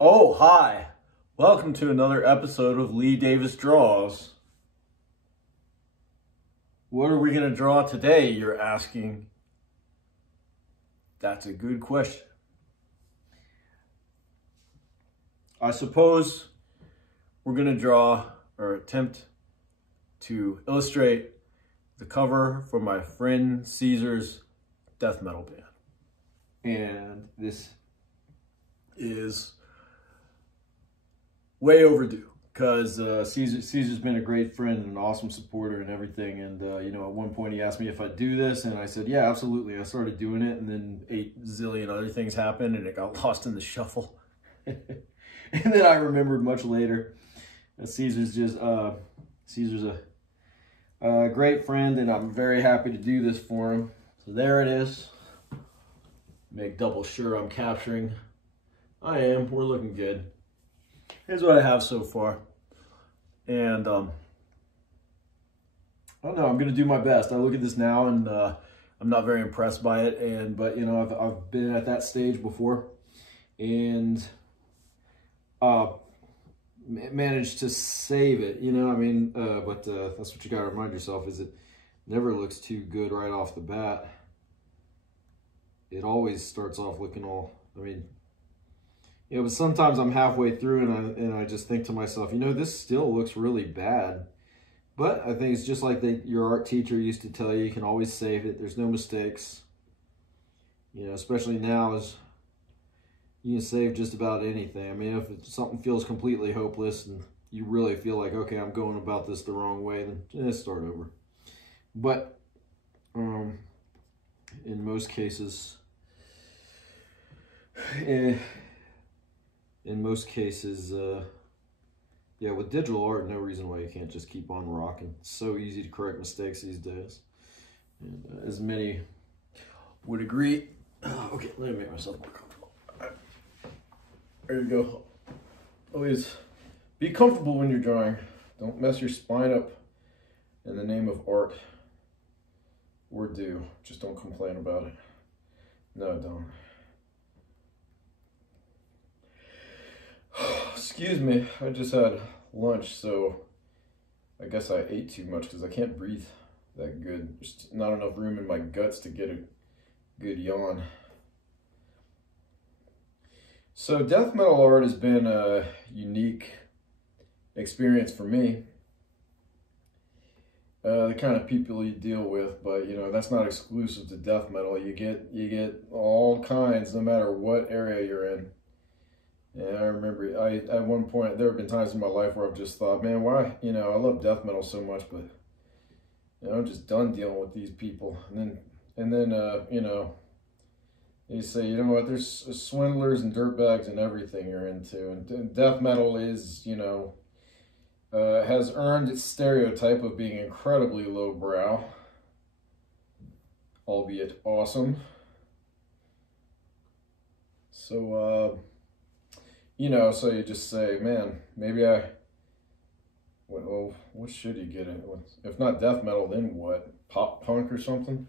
Oh, hi. Welcome to another episode of Lee Davis Draws. What are we going to draw today, you're asking? That's a good question. I suppose we're going to draw or attempt to illustrate the cover for my friend Caesar's death metal band. And this is way overdue because Caesar's been a great friend and an awesome supporter and everything. And, you know, at one point he asked me if I'd do this, and I said, yeah, absolutely. I started doing it, and then 8 zillion other things happened, and it got lost in the shuffle. And then I remembered much later that Caesar's a great friend, and I'm very happy to do this for him. So there it is. Make double sure I'm capturing. I am. We're looking good. Here's what I have so far. And I don't know. I'm going to do my best. I look at this now and I'm not very impressed by it. But you know, I've been at that stage before and managed to save it. You know, I mean, but that's what you got to remind yourself, is it never looks too good right off the bat. It always starts off looking all, I mean, you know, but sometimes I'm halfway through and I just think to myself, you know, this still looks really bad. But I think it's just like your art teacher used to tell you, you can always save it. There's no mistakes. You know, especially now, as you can save just about anything. I mean, if something feels completely hopeless and you really feel like, okay, I'm going about this the wrong way, then just start over. But in most cases, yeah, with digital art, no reason why you can't just keep on rocking. It's so easy to correct mistakes these days. And, as many would agree. Okay, let me make myself more comfortable. All right. There you go. Always be comfortable when you're drawing. Don't mess your spine up in the name of art. Or do. Just don't complain about it. No, don't. Excuse me, I just had lunch, so I guess I ate too much because I can't breathe that good. There's not enough room in my guts to get a good yawn. So death metal art has been a unique experience for me. The kind of people you deal with, but you know, that's not exclusive to death metal. You get all kinds, no matter what area you're in. And I remember, at one point, there have been times in my life where I've just thought, man, why, you know, I love death metal so much, but you know, I'm just done dealing with these people. And then you know, you say, you know what, there's swindlers and dirtbags and everything you're into, and death metal is, you know, has earned its stereotype of being incredibly lowbrow, albeit awesome. So, you know, so you just say, man, maybe well, what should you get in? If not death metal, then what? Pop punk or something?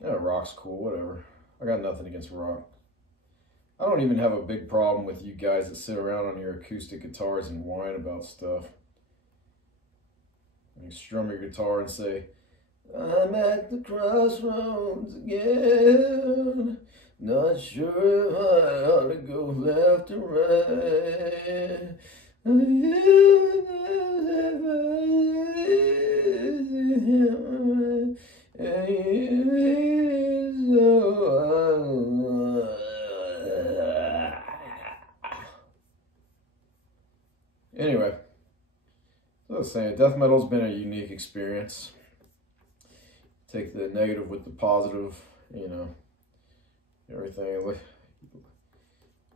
Yeah, rock's cool, whatever. I got nothing against rock. I don't even have a big problem with you guys that sit around on your acoustic guitars and whine about stuff. You strum your guitar and say, I'm at the crossroads again. Not sure if I ought to go left or right. Anyway, as I was saying, death metal's been a unique experience. Take the negative with the positive, you know, everything.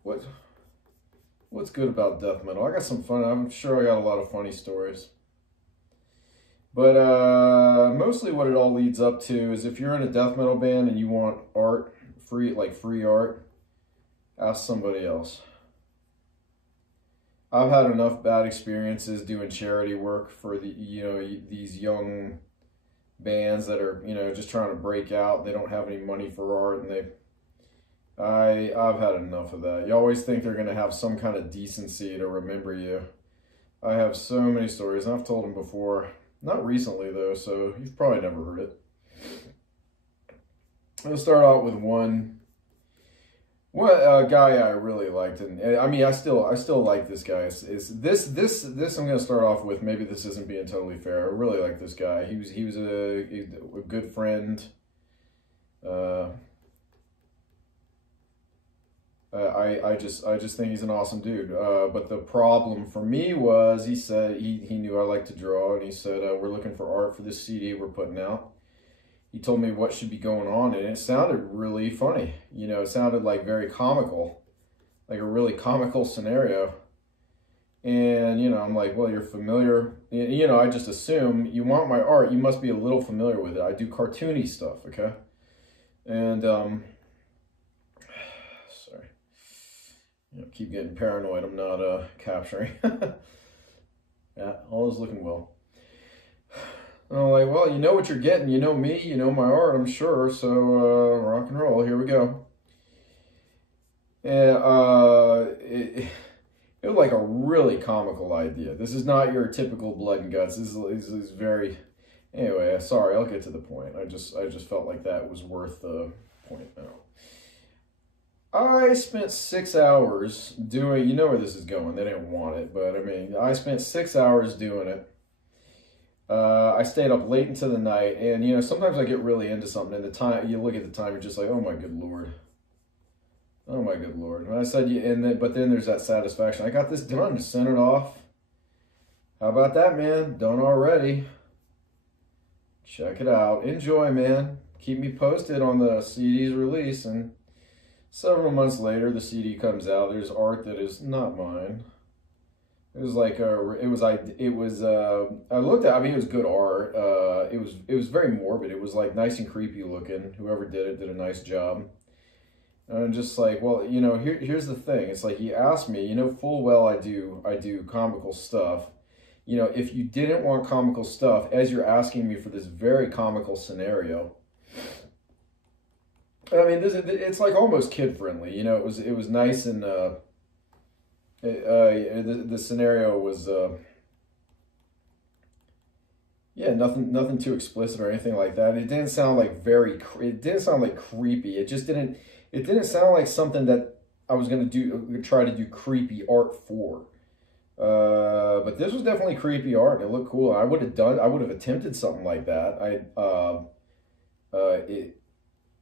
What's good about death metal? I got some fun. I'm sure I got a lot of funny stories. But mostly what it all leads up to is, if you're in a death metal band and you want art, free art, ask somebody else. I've had enough bad experiences doing charity work for these young bands that are, you know, just trying to break out. They don't have any money for art, and I've had enough of that. You always think they're going to have some kind of decency to remember you. I have so many stories, and I've told them before. Not recently, though, so you've probably never heard it. I'm going to start out with one guy I really liked, and I mean, I still like this guy. This I'm going to start off with. Maybe this isn't being totally fair. I really like this guy. He was a good friend. I just think he's an awesome dude. But the problem for me was he said he knew I like to draw, and he said we're looking for art for this CD we're putting out. He told me what should be going on, and it sounded really funny. You know, it sounded like very comical, like a really comical scenario. And, you know, I'm like, well, you're familiar. You know, I just assume you want my art, you must be a little familiar with it. I do cartoony stuff, okay? And, sorry. You know, keep getting paranoid. I'm not capturing. Yeah, all is looking well. I'm like, well, you know what you're getting. You know me. You know my art, I'm sure. So, rock and roll. Here we go. And it was like a really comical idea. This is not your typical blood and guts. This is very... Anyway, sorry, I'll get to the point. I just felt like that was worth the point now. I spent 6 hours doing... You know where this is going. They didn't want it, but I mean, I spent 6 hours doing it. I stayed up late into the night, and you know, sometimes I get really into something, and the time, you look at the time, you're just like, oh my good Lord. Oh my good Lord. And I said, but then there's that satisfaction. I got this done, sent it off. How about that, man? Done already. Check it out. Enjoy, man. Keep me posted on the CD's release, and several months later, the CD comes out. There's art that is not mine. It was like I looked at, I mean, it was good art. It was very morbid. It was like nice and creepy looking. Whoever did it did a nice job. And I'm just like, well, you know, here's the thing. It's like, he asked me, you know, full well I do comical stuff. You know, if you didn't want comical stuff, as you're asking me for this very comical scenario, I mean, it's like almost kid friendly. You know, it was nice, and the scenario was yeah, nothing too explicit or anything like that. It didn't sound like it didn't sound like creepy. It didn't sound like something that I was going to try to do creepy art for. But this was definitely creepy art, and it looked cool. I would have attempted something like that.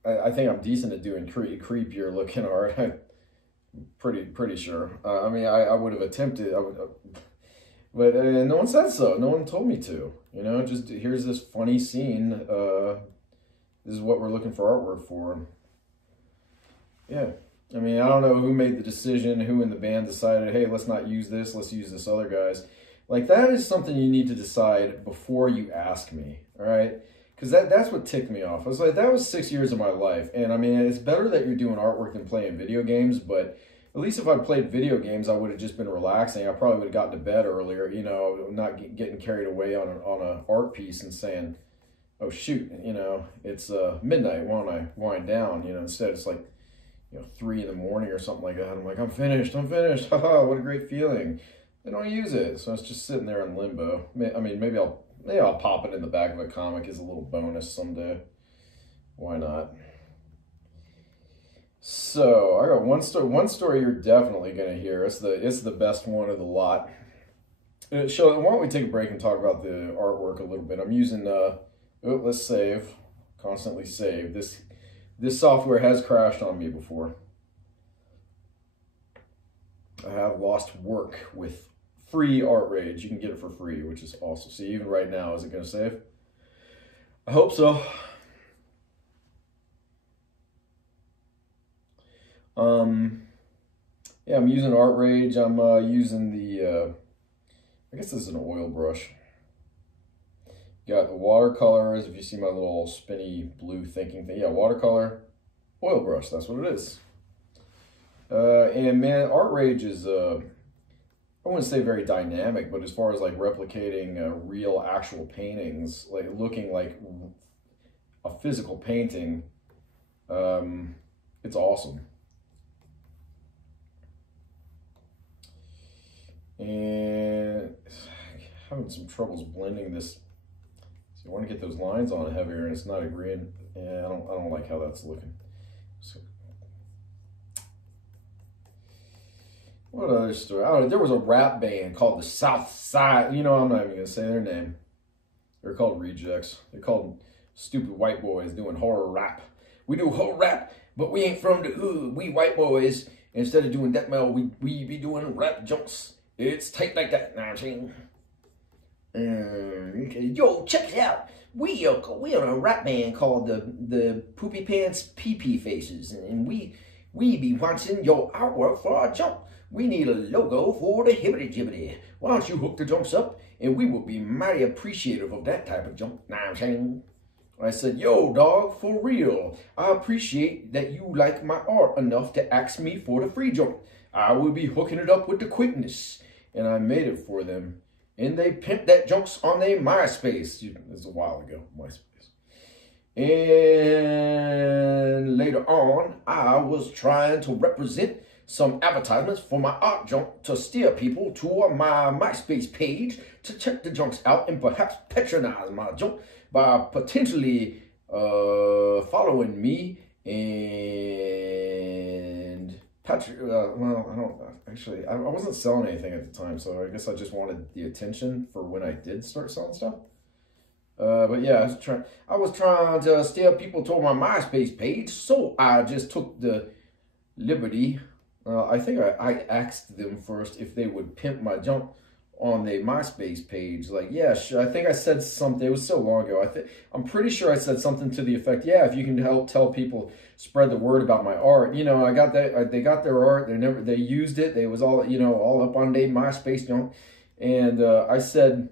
I think I'm decent at doing creepier looking art. I'm pretty sure. I mean, I would have attempted. But no one said so. No one told me to. You know, just here's this funny scene. This is what we're looking for artwork for. Yeah. I mean, I don't know who made the decision, who in the band decided, hey, let's not use this, let's use this other guy's. Like, that is something you need to decide before you ask me, all right? Because that's what ticked me off. I was like, that was 6 years of my life. And, I mean, it's better that you're doing artwork than playing video games, but at least if I played video games, I would have just been relaxing. I probably would have gotten to bed earlier, you know, not getting carried away on an art piece and saying, oh, shoot, you know, it's midnight, why don't I wind down? You know, instead it's like, you know, 3 in the morning or something like that. I'm like, I'm finished. Haha, what a great feeling. They don't use it, so it's just sitting there in limbo. I mean, maybe I'll pop it in the back of a comic as a little bonus someday. Why not? So I got one story you're definitely gonna hear. It's the best one of the lot. Why don't we take a break and talk about the artwork a little bit? I'm using let's save, constantly save. This software has crashed on me before. I have lost work with free Art Rage. You can get it for free, which is awesome. See, even right now, is it going to save? I hope so. Yeah, I'm using Art Rage. I'm using the, I guess this is an oil brush. Got the watercolors, if you see my little spinny blue thinking thing. Yeah, watercolor, oil brush, that's what it is. And man, Art Rage is, I wouldn't say very dynamic, but as far as like replicating real actual paintings, like looking like a physical painting, it's awesome. And having some troubles blending this. So I want to get those lines on heavier, and it's not agreeing. Yeah, I don't like how that's looking. So, what other story? I don't know. There was a rap band called the South Side. You know, I'm not even gonna say their name. They're called Rejects. They're called stupid white boys doing horror rap. We do horror rap, but we ain't from the hood. We white boys. Instead of doing death metal, we be doing rap jumps. It's tight like that. Nah, I'm saying. Yo, check it out. We are a rap band called the Poopy Pants PP Faces, and we be wanting your artwork for our jump. We need a logo for the hibbity jibbity. Why don't you hook the jumps up, and we will be mighty appreciative of that type of jump. Nah, I'm saying. I said, yo, dog, for real. I appreciate that you like my art enough to ask me for the free jump. I will be hooking it up with the quickness. And I made it for them. And they pimped that jumps on their MySpace. It was a while ago, MySpace. And later on, I was trying to represent some advertisements for my art jump to steer people to my MySpace page to check the jumps out and perhaps patronize my jump by potentially following me and I wasn't selling anything at the time, so I guess I just wanted the attention for when I did start selling stuff. But yeah, I was trying to steer people to my MySpace page, so I just took the liberty. I think I asked them first if they would pimp my jump on the MySpace page. Like, yeah, sure. I think I said something. It was so long ago. I'm pretty sure I said something to the effect, yeah, if you can help tell people, spread the word about my art. You know, I got that. They got their art. They used it. They was all, you know, all up on their MySpace jump. And I said,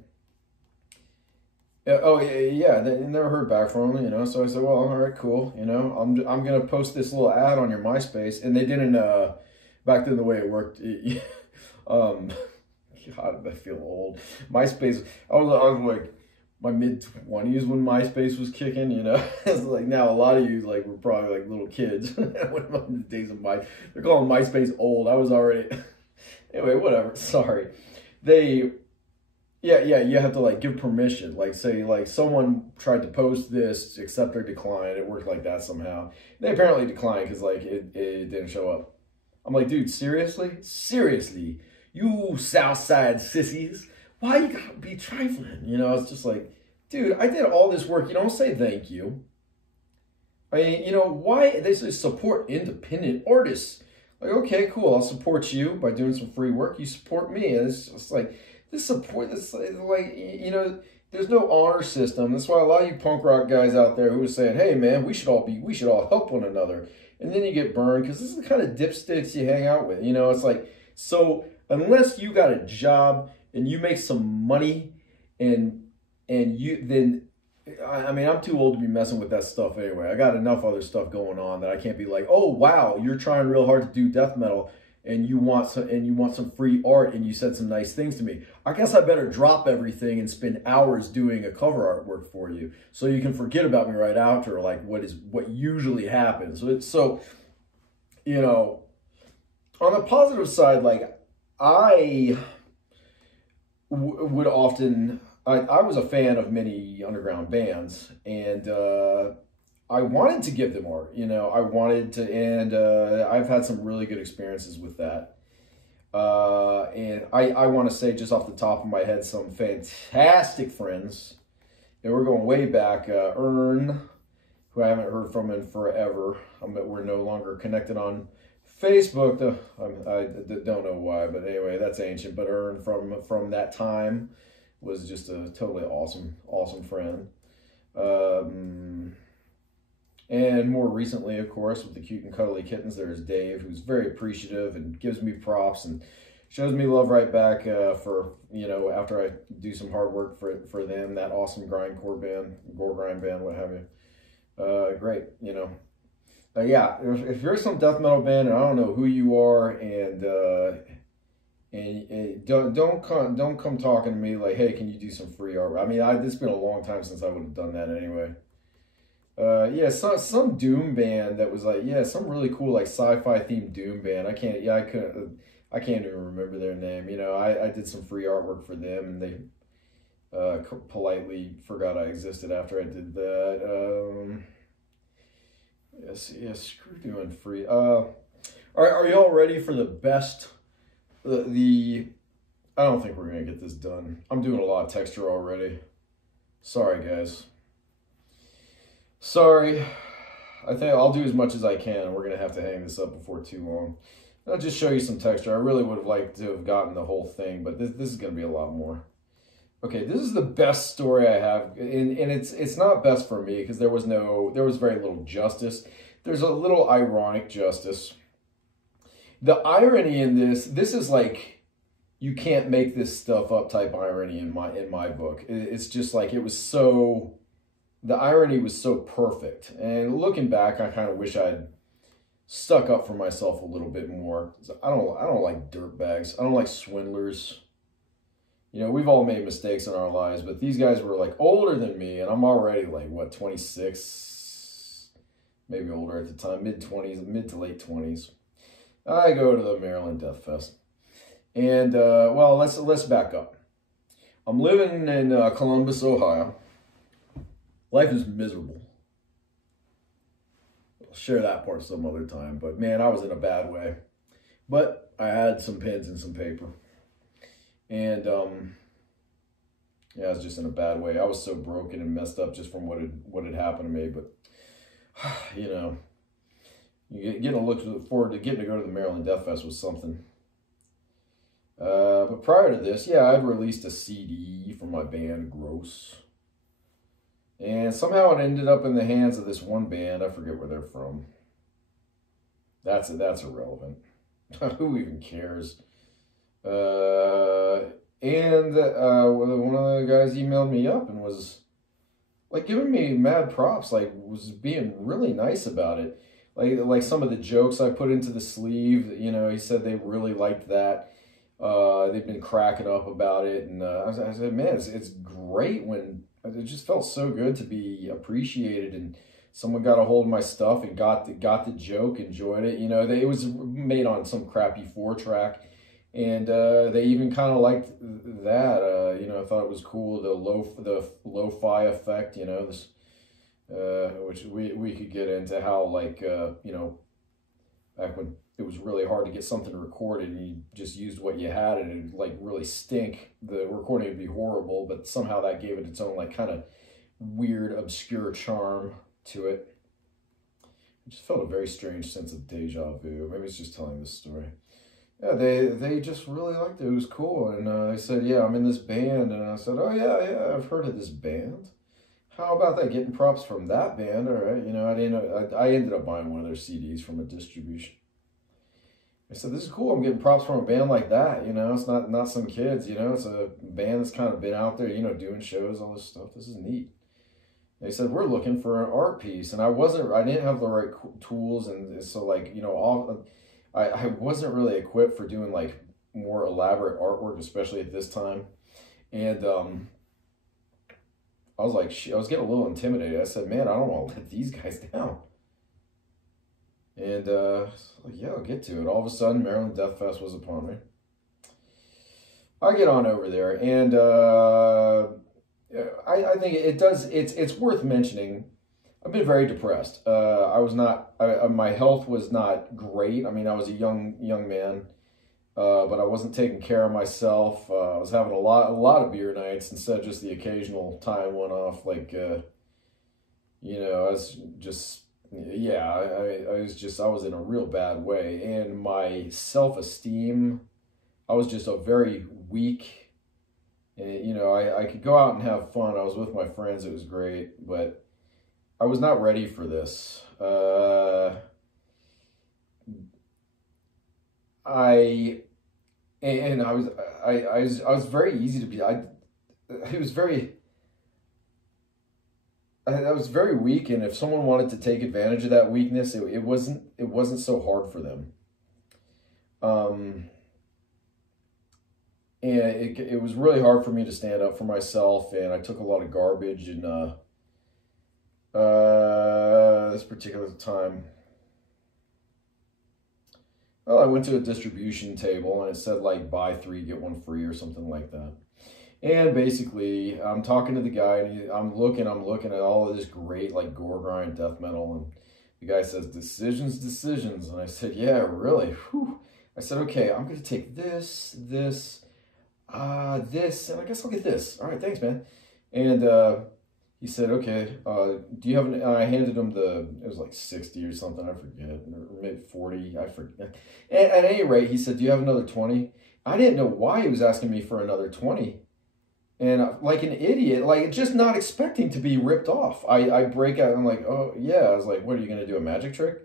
oh yeah, they never heard back from them, you know. So I said, well, all right, cool. You know, I'm gonna post this little ad on your MySpace, and they didn't. Back then, the way it worked, God, I feel old. MySpace, I was like my mid-20s when MySpace was kicking, you know. It's like now a lot of you like were probably like little kids when the days of they're calling MySpace old. I was already anyway, whatever. Sorry. Yeah, you have to like give permission. Like say like someone tried to post this, accept or decline. It worked like that somehow. They apparently declined because like it didn't show up. I'm like, dude, seriously? Seriously? You Southside sissies, why you gotta be trifling? You know, it's just like, dude, I did all this work. You don't say thank you. I mean, you know, why they say support independent artists? Like, okay, cool, I'll support you by doing some free work. You support me. And it's just like, this support, this like, you know, there's no honor system. That's why a lot of you punk rock guys out there who are saying, hey man, we should all help one another. And then you get burned because this is the kind of dipsticks you hang out with. You know, it's like, so unless you got a job and you make some money and you then, I mean, I'm too old to be messing with that stuff anyway. I got enough other stuff going on that I can't be like, oh wow, you're trying real hard to do death metal and you want some free art and you said some nice things to me. I guess I better drop everything and spend hours doing a cover artwork for you so you can forget about me right after, like what usually happens. So you know, on the positive side, like I would often, I was a fan of many underground bands, and I wanted to give them art, you know, I wanted to, and I've had some really good experiences with that. And I want to say just off the top of my head, some fantastic friends, and we're going way back, Ern, who I haven't heard from in forever. We're no longer connected on Facebook. I don't know why, but anyway, that's ancient. But Ern from that time was just a totally awesome friend. And more recently, of course, with the Cute and Cuddly Kittens, there's Dave, who's very appreciative and gives me props and shows me love right back for, you know, after I do some hard work for them, that awesome grindcore band, gore grind band, what have you. Great, you know. Yeah, if you're some death metal band and I don't know who you are, and don't come talking to me like, hey, can you do some free art? I mean, it's been a long time since I would have done that anyway. Yeah, some Doom band that was like, yeah, some really cool like sci-fi themed Doom band. I I can't even remember their name. You know, I did some free artwork for them, and they politely forgot I existed after I did that. Yes, screw doing free. Are y'all ready for the best? I don't think we're gonna get this done. I'm doing a lot of texture already. Sorry, guys. Sorry. I think I'll do as much as I can. We're gonna have to hang this up before too long. I'll just show you some texture. I really would have liked to have gotten the whole thing, but this is gonna be a lot more. Okay, this is the best story I have, and it's not best for me because there was very little justice. There's a little ironic justice. The irony in this is like, you can't make this stuff up type irony in my book. It's just like, it was so, the irony was so perfect. And looking back, I kind of wish I'd stuck up for myself a little bit more. I don't like dirtbags. I don't like swindlers. You know, we've all made mistakes in our lives, but these guys were like older than me, and I'm already like, what, 26, maybe older at the time, mid-20s, mid to late 20s. I go to the Maryland Death Fest. And, well, let's back up. I'm living in Columbus, Ohio. Life is miserable. I'll share that part some other time, but man, I was in a bad way. But I had some pens and some paper. And, yeah, I was just in a bad way. I was so broken and messed up just from what had happened to me. But, you know, getting to look forward to getting to go to the Maryland Death Fest was something. But prior to this, yeah, I'd released a CD from my band, Gross. And somehow it ended up in the hands of this one band. I forget where they're from. That's irrelevant. Who even cares? And one of the guys emailed me up and was like giving me mad props, like was being really nice about it. Like some of the jokes I put into the sleeve, you know, he said they really liked that. They've been cracking up about it, and I said, man, it's great when it just felt so good to be appreciated, and someone got a hold of my stuff and got the joke, enjoyed it. You know, it was made on some crappy 4-track, and they even kind of liked that. You know, I thought it was cool, the lo-fi effect. You know, this which we could get into how, like, you know, back when it was really hard to get something recorded and you just used what you had and it would like really stink. The recording would be horrible, but somehow that gave it its own like kind of weird, obscure charm to it. I just felt a very strange sense of deja vu. Maybe it's just telling this story. Yeah, they just really liked it. It was cool. And they said, yeah, I'm in this band. And I said, oh yeah, I've heard of this band. How about that? Getting props from that band. All right. You know, I ended up buying one of their CDs from a distribution. I said, this is cool. I'm getting props from a band like that. You know, it's not some kids, you know, it's a band that's kind of been out there, you know, doing shows, all this stuff. This is neat. They said, we're looking for an art piece. And I didn't have the right tools. And so like, you know, I wasn't really equipped for doing like more elaborate artwork, especially at this time. And, I was like, I was getting a little intimidated. I said, man, I don't want to let these guys down. And, like, yeah, I'll get to it. All of a sudden, Maryland Death Fest was upon me. I get on over there, and I think it's worth mentioning. I've been very depressed. My health was not great. I mean, I was a young man, but I wasn't taking care of myself. I was having a lot of beer nights instead of just the occasional time one off. Like, you know, I was just. Yeah, I was in a real bad way, and my self-esteem, I was just a very weak, and, you know, I could go out and have fun. I was with my friends. It was great, but I was not ready for this. I was very easy to be, I was very weak, and if someone wanted to take advantage of that weakness, it wasn't so hard for them. And it was really hard for me to stand up for myself, and I took a lot of garbage in this particular time. Well, I went to a distribution table and it said like buy 3, get 1 free or something like that. And basically, I'm talking to the guy, and I'm looking at all of this great like gore grind death metal, and the guy says, decisions, decisions. And I said, yeah, really? Whew. I said, okay, I'm going to take this, this, and I guess I'll get this. All right, thanks, man. And he said, okay, do you have an, I handed him it was like 60 or something, I forget, or maybe 40, I forget. At any rate, he said, do you have another 20? I didn't know why he was asking me for another 20. And like an idiot, like just not expecting to be ripped off. I break out, I'm like, oh yeah. I was like, what, are you going to do a magic trick?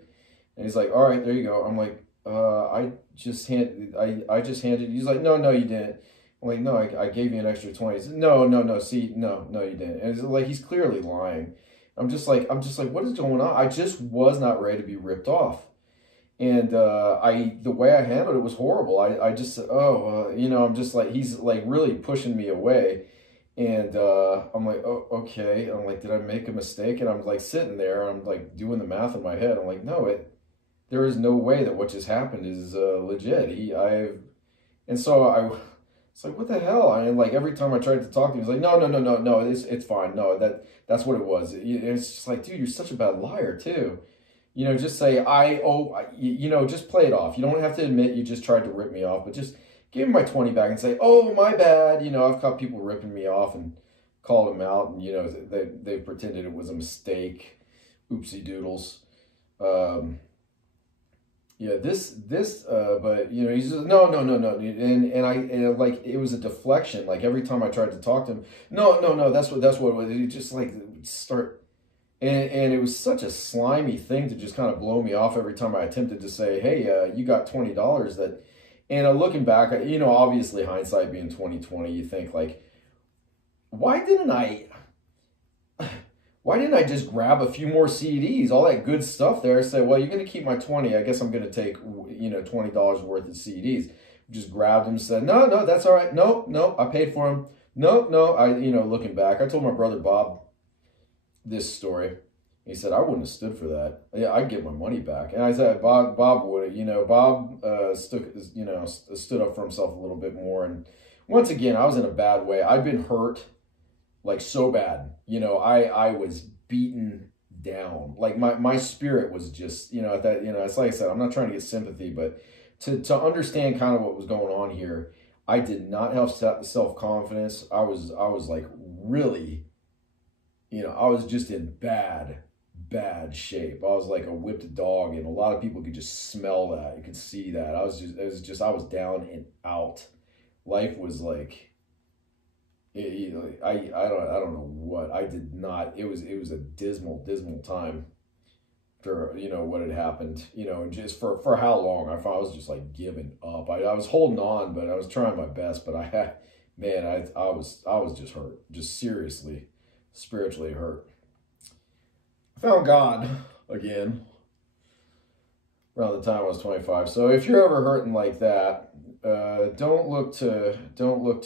And he's like, all right, there you go. I'm like, I just handed, he's like, no, you didn't. I'm like, no, I gave you an extra 20. He said, no, see, no, you didn't. And it's like, he's clearly lying. I'm just like, what is going on? I just was not ready to be ripped off. And the way I handled it was horrible. I just said, you know, I'm just like, he's like really pushing me away. And I'm like, oh, okay. And I'm like, did I make a mistake? And I'm like sitting there, and I'm like doing the math in my head. I'm like, no, there is no way that what just happened is legit. And so it's like, what the hell? And like every time I tried to talk to him, he's like, no, it's fine. No, that's what it was. It's just like, dude, you're such a bad liar too. You know, just say, you know, just play it off. You don't have to admit you just tried to rip me off, but just give me my 20 back and say, oh, my bad. You know, I've caught people ripping me off and called them out, and, you know, they pretended it was a mistake. Oopsie doodles. Yeah, but, you know, he's just, no. And like, it was a deflection. Like, every time I tried to talk to him, no, that's what it was. He just, like, start... And it was such a slimy thing to just kind of blow me off every time I attempted to say, hey, you got $20 that, and looking back, you know, obviously hindsight being 20/20, you think like, why didn't I just grab a few more CDs, all that good stuff there, say, well, you're going to keep my 20. I guess I'm going to take, you know, $20 worth of CDs. Just grabbed them, said, no, that's all right. No, I paid for them. No, you know, looking back, I told my brother Bob this story. He said, I wouldn't have stood for that. Yeah, I'd get my money back. And I said, Bob would have, you know, Bob stood up for himself a little bit more. And once again, I was in a bad way. I'd been hurt, like so bad. You know, I was beaten down. Like my spirit was just, you know, at that, you know, it's like I said, I'm not trying to get sympathy, but to understand kind of what was going on here, I did not have self-confidence. I was like really, you know, I was just in bad shape. I was like a whipped dog, and a lot of people could just smell that. You could see that. I was down and out. Life was like, you know, I don't know what. I did not, it was a dismal time for, you know, what had happened, you know, and just for how long. I was just like giving up. I was holding on, but I was trying my best, but I was just hurt, just seriously spiritually hurt. I found God again around the time I was 25. So if you're ever hurting like that, don't look to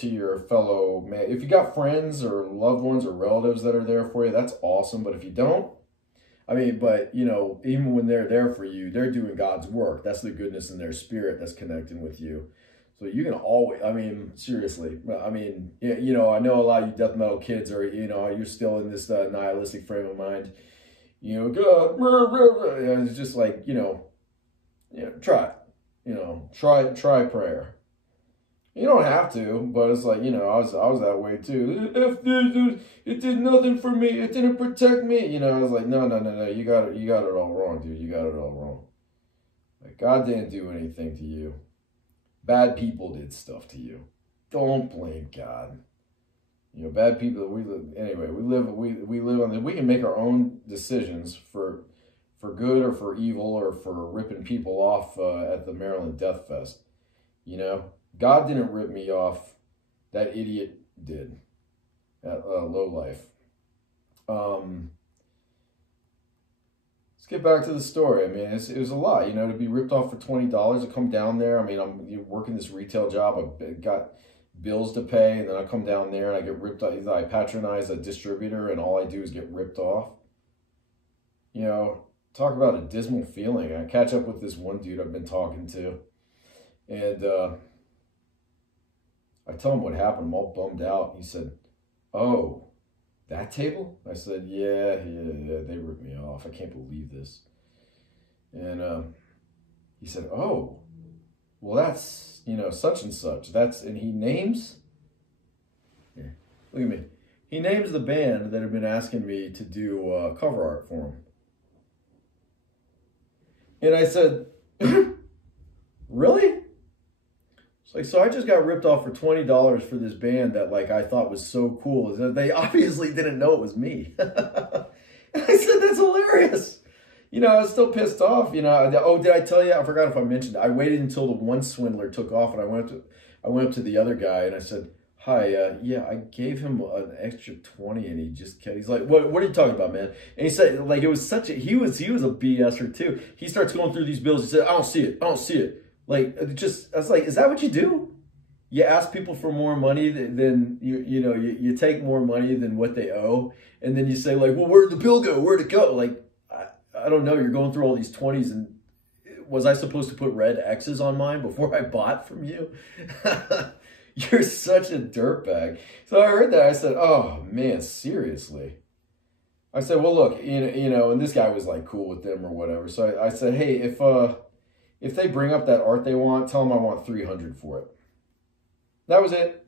your fellow man. If you got friends or loved ones or relatives that are there for you, that's awesome. But if you don't, I mean, but you know, even when they're there for you, they're doing God's work. That's the goodness in their spirit that's connecting with you. So you can always, I mean, seriously, I mean, you know, I know a lot of you death metal kids are, you know, you're still in this nihilistic frame of mind. You know, God, and it's just like, you know, try it. You know, try prayer. You don't have to, but it's like, you know, I was that way too. It did nothing for me. It didn't protect me. You know, I was like, no. You got it all wrong, dude. You got it all wrong. Like, God didn't do anything to you. Bad people did stuff to you. Don't blame God. You know, bad people. We live on. We can make our own decisions for good or for evil or for ripping people off at the Maryland Death Fest. You know, God didn't rip me off. That idiot did. That low life. Let's get back to the story. I mean, it was a lot, you know, to be ripped off for $20 to come down there. I mean, I'm working this retail job. I got bills to pay, and then I come down there and I get ripped off. I patronize a distributor, and all I do is get ripped off. You know, talk about a dismal feeling. I catch up with this one dude I've been talking to, and I tell him what happened. I'm all bummed out. He said, "Oh, that table?" I said, yeah, they ripped me off. I can't believe this. And he said, "Oh, well, that's, you know, such and such. That's," and he names, here, look at me. He names the band that have been asking me to do cover art for him. And I said, "Really?" It's like, so I just got ripped off for $20 for this band that, like, I thought was so cool. They obviously didn't know it was me. I said, "That's hilarious." You know, I was still pissed off. You know, oh, did I tell you? I forgot if I mentioned. I waited until the one swindler took off, and I went up to the other guy, and I said, "Hi, yeah, I gave him an extra 20, and he just kept, he's like, what are you talking about, man?" And he said, like, it was such a, he was a BSer too. He starts going through these bills. He said, "I don't see it. I don't see it." Like, I was like, is that what you do? You ask people for more money than you take more money than what they owe. And then you say, like, "Well, where'd the bill go? Where'd it go?" Like, I don't know. You're going through all these 20s, and was I supposed to put red X's on mine before I bought from you? You're such a dirtbag. So I heard that. I said, "Oh man, seriously." I said, "Well, look, you know," and this guy was like cool with them or whatever. So I said, "Hey, if they bring up that art they want, tell them I want $300 for it." That was it.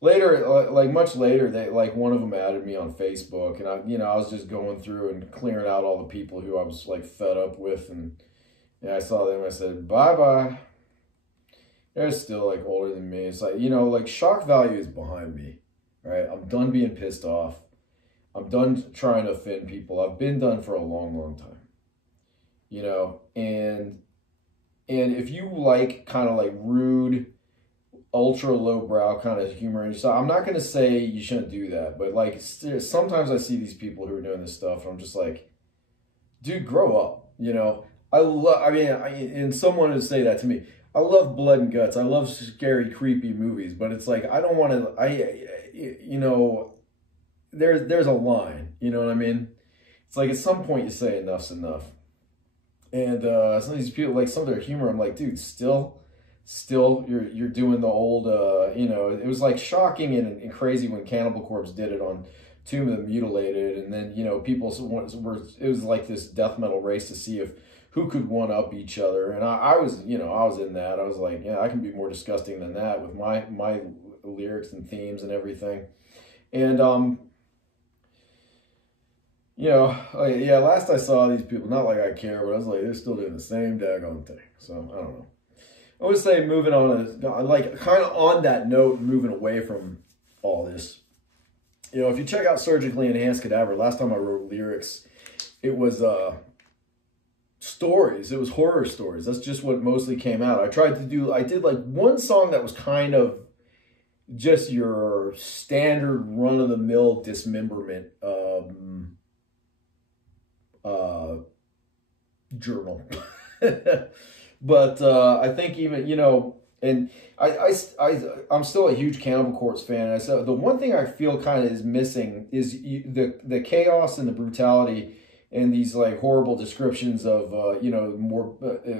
Later, like much later, one of them added me on Facebook, and I was just going through and clearing out all the people who I was like fed up with, and I saw them. I said, "Bye bye." They're still like older than me. It's like, like shock value is behind me, right? I'm done being pissed off. I'm done trying to offend people. I've been done for a long, long time, and if you like kind of like rude, ultra lowbrow kind of humor, and so I'm not going to say you shouldn't do that, but like sometimes I see these people who are doing this stuff, and I'm just like, dude, grow up. And someone would say that to me. I love blood and guts. I love scary, creepy movies, but it's like, I don't want to, there's a line, you know what I mean? It's like at some point you say enough's enough. And some of these people, like some of their humor, I'm like, dude, still you're doing the old, it was like shocking and crazy when Cannibal Corpse did it on Tomb of the Mutilated. And then, people it was like this death metal race to see who could one up each other. And I was in that. I was like, yeah, I can be more disgusting than that with my lyrics and themes and everything. And, yeah, last I saw these people, not like I care, but I was like, they're still doing the same daggone thing. So I don't know. I would say moving on, like kind of on that note, moving away from all this, if you check out Surgically Enhanced Cadaver, last time I wrote lyrics, it was stories. It was horror stories. That's just what mostly came out. I did like one song that was kind of just your standard run-of-the-mill dismemberment journal. But I think even, and I'm still a huge Cannibal Corpse fan. And so the one thing I feel kind of is missing is the chaos and the brutality and these like horrible descriptions of,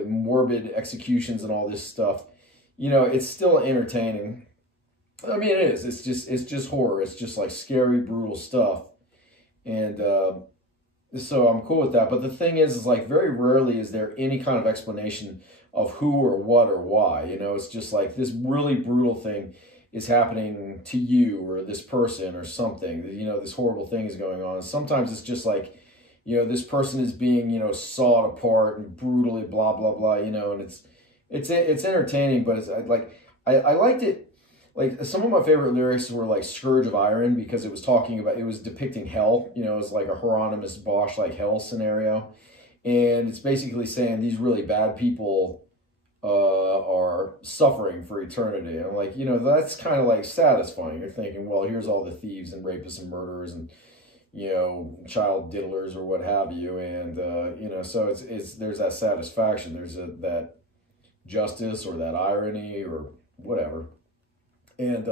morbid executions and all this stuff. It's still entertaining. I mean, it is. It's just horror. It's just like scary, brutal stuff. And so I'm cool with that. But the thing is like very rarely is there any kind of explanation of who or what or why. It's just like this really brutal thing is happening to you or this person or something. This horrible thing is going on. And sometimes it's just like, this person is being, sawed apart and brutally blah, blah, blah, and it's entertaining, but it's like, I liked it. Like some of my favorite lyrics were like Scourge of Iron, because it was depicting hell, it was like a Hieronymus Bosch, like hell scenario. And it's basically saying these really bad people are suffering for eternity. And I'm like, that's kind of like satisfying. You're thinking, well, here's all the thieves and rapists and murderers and, child diddlers or what have you. And, so there's that satisfaction. There's that justice or that irony or whatever. And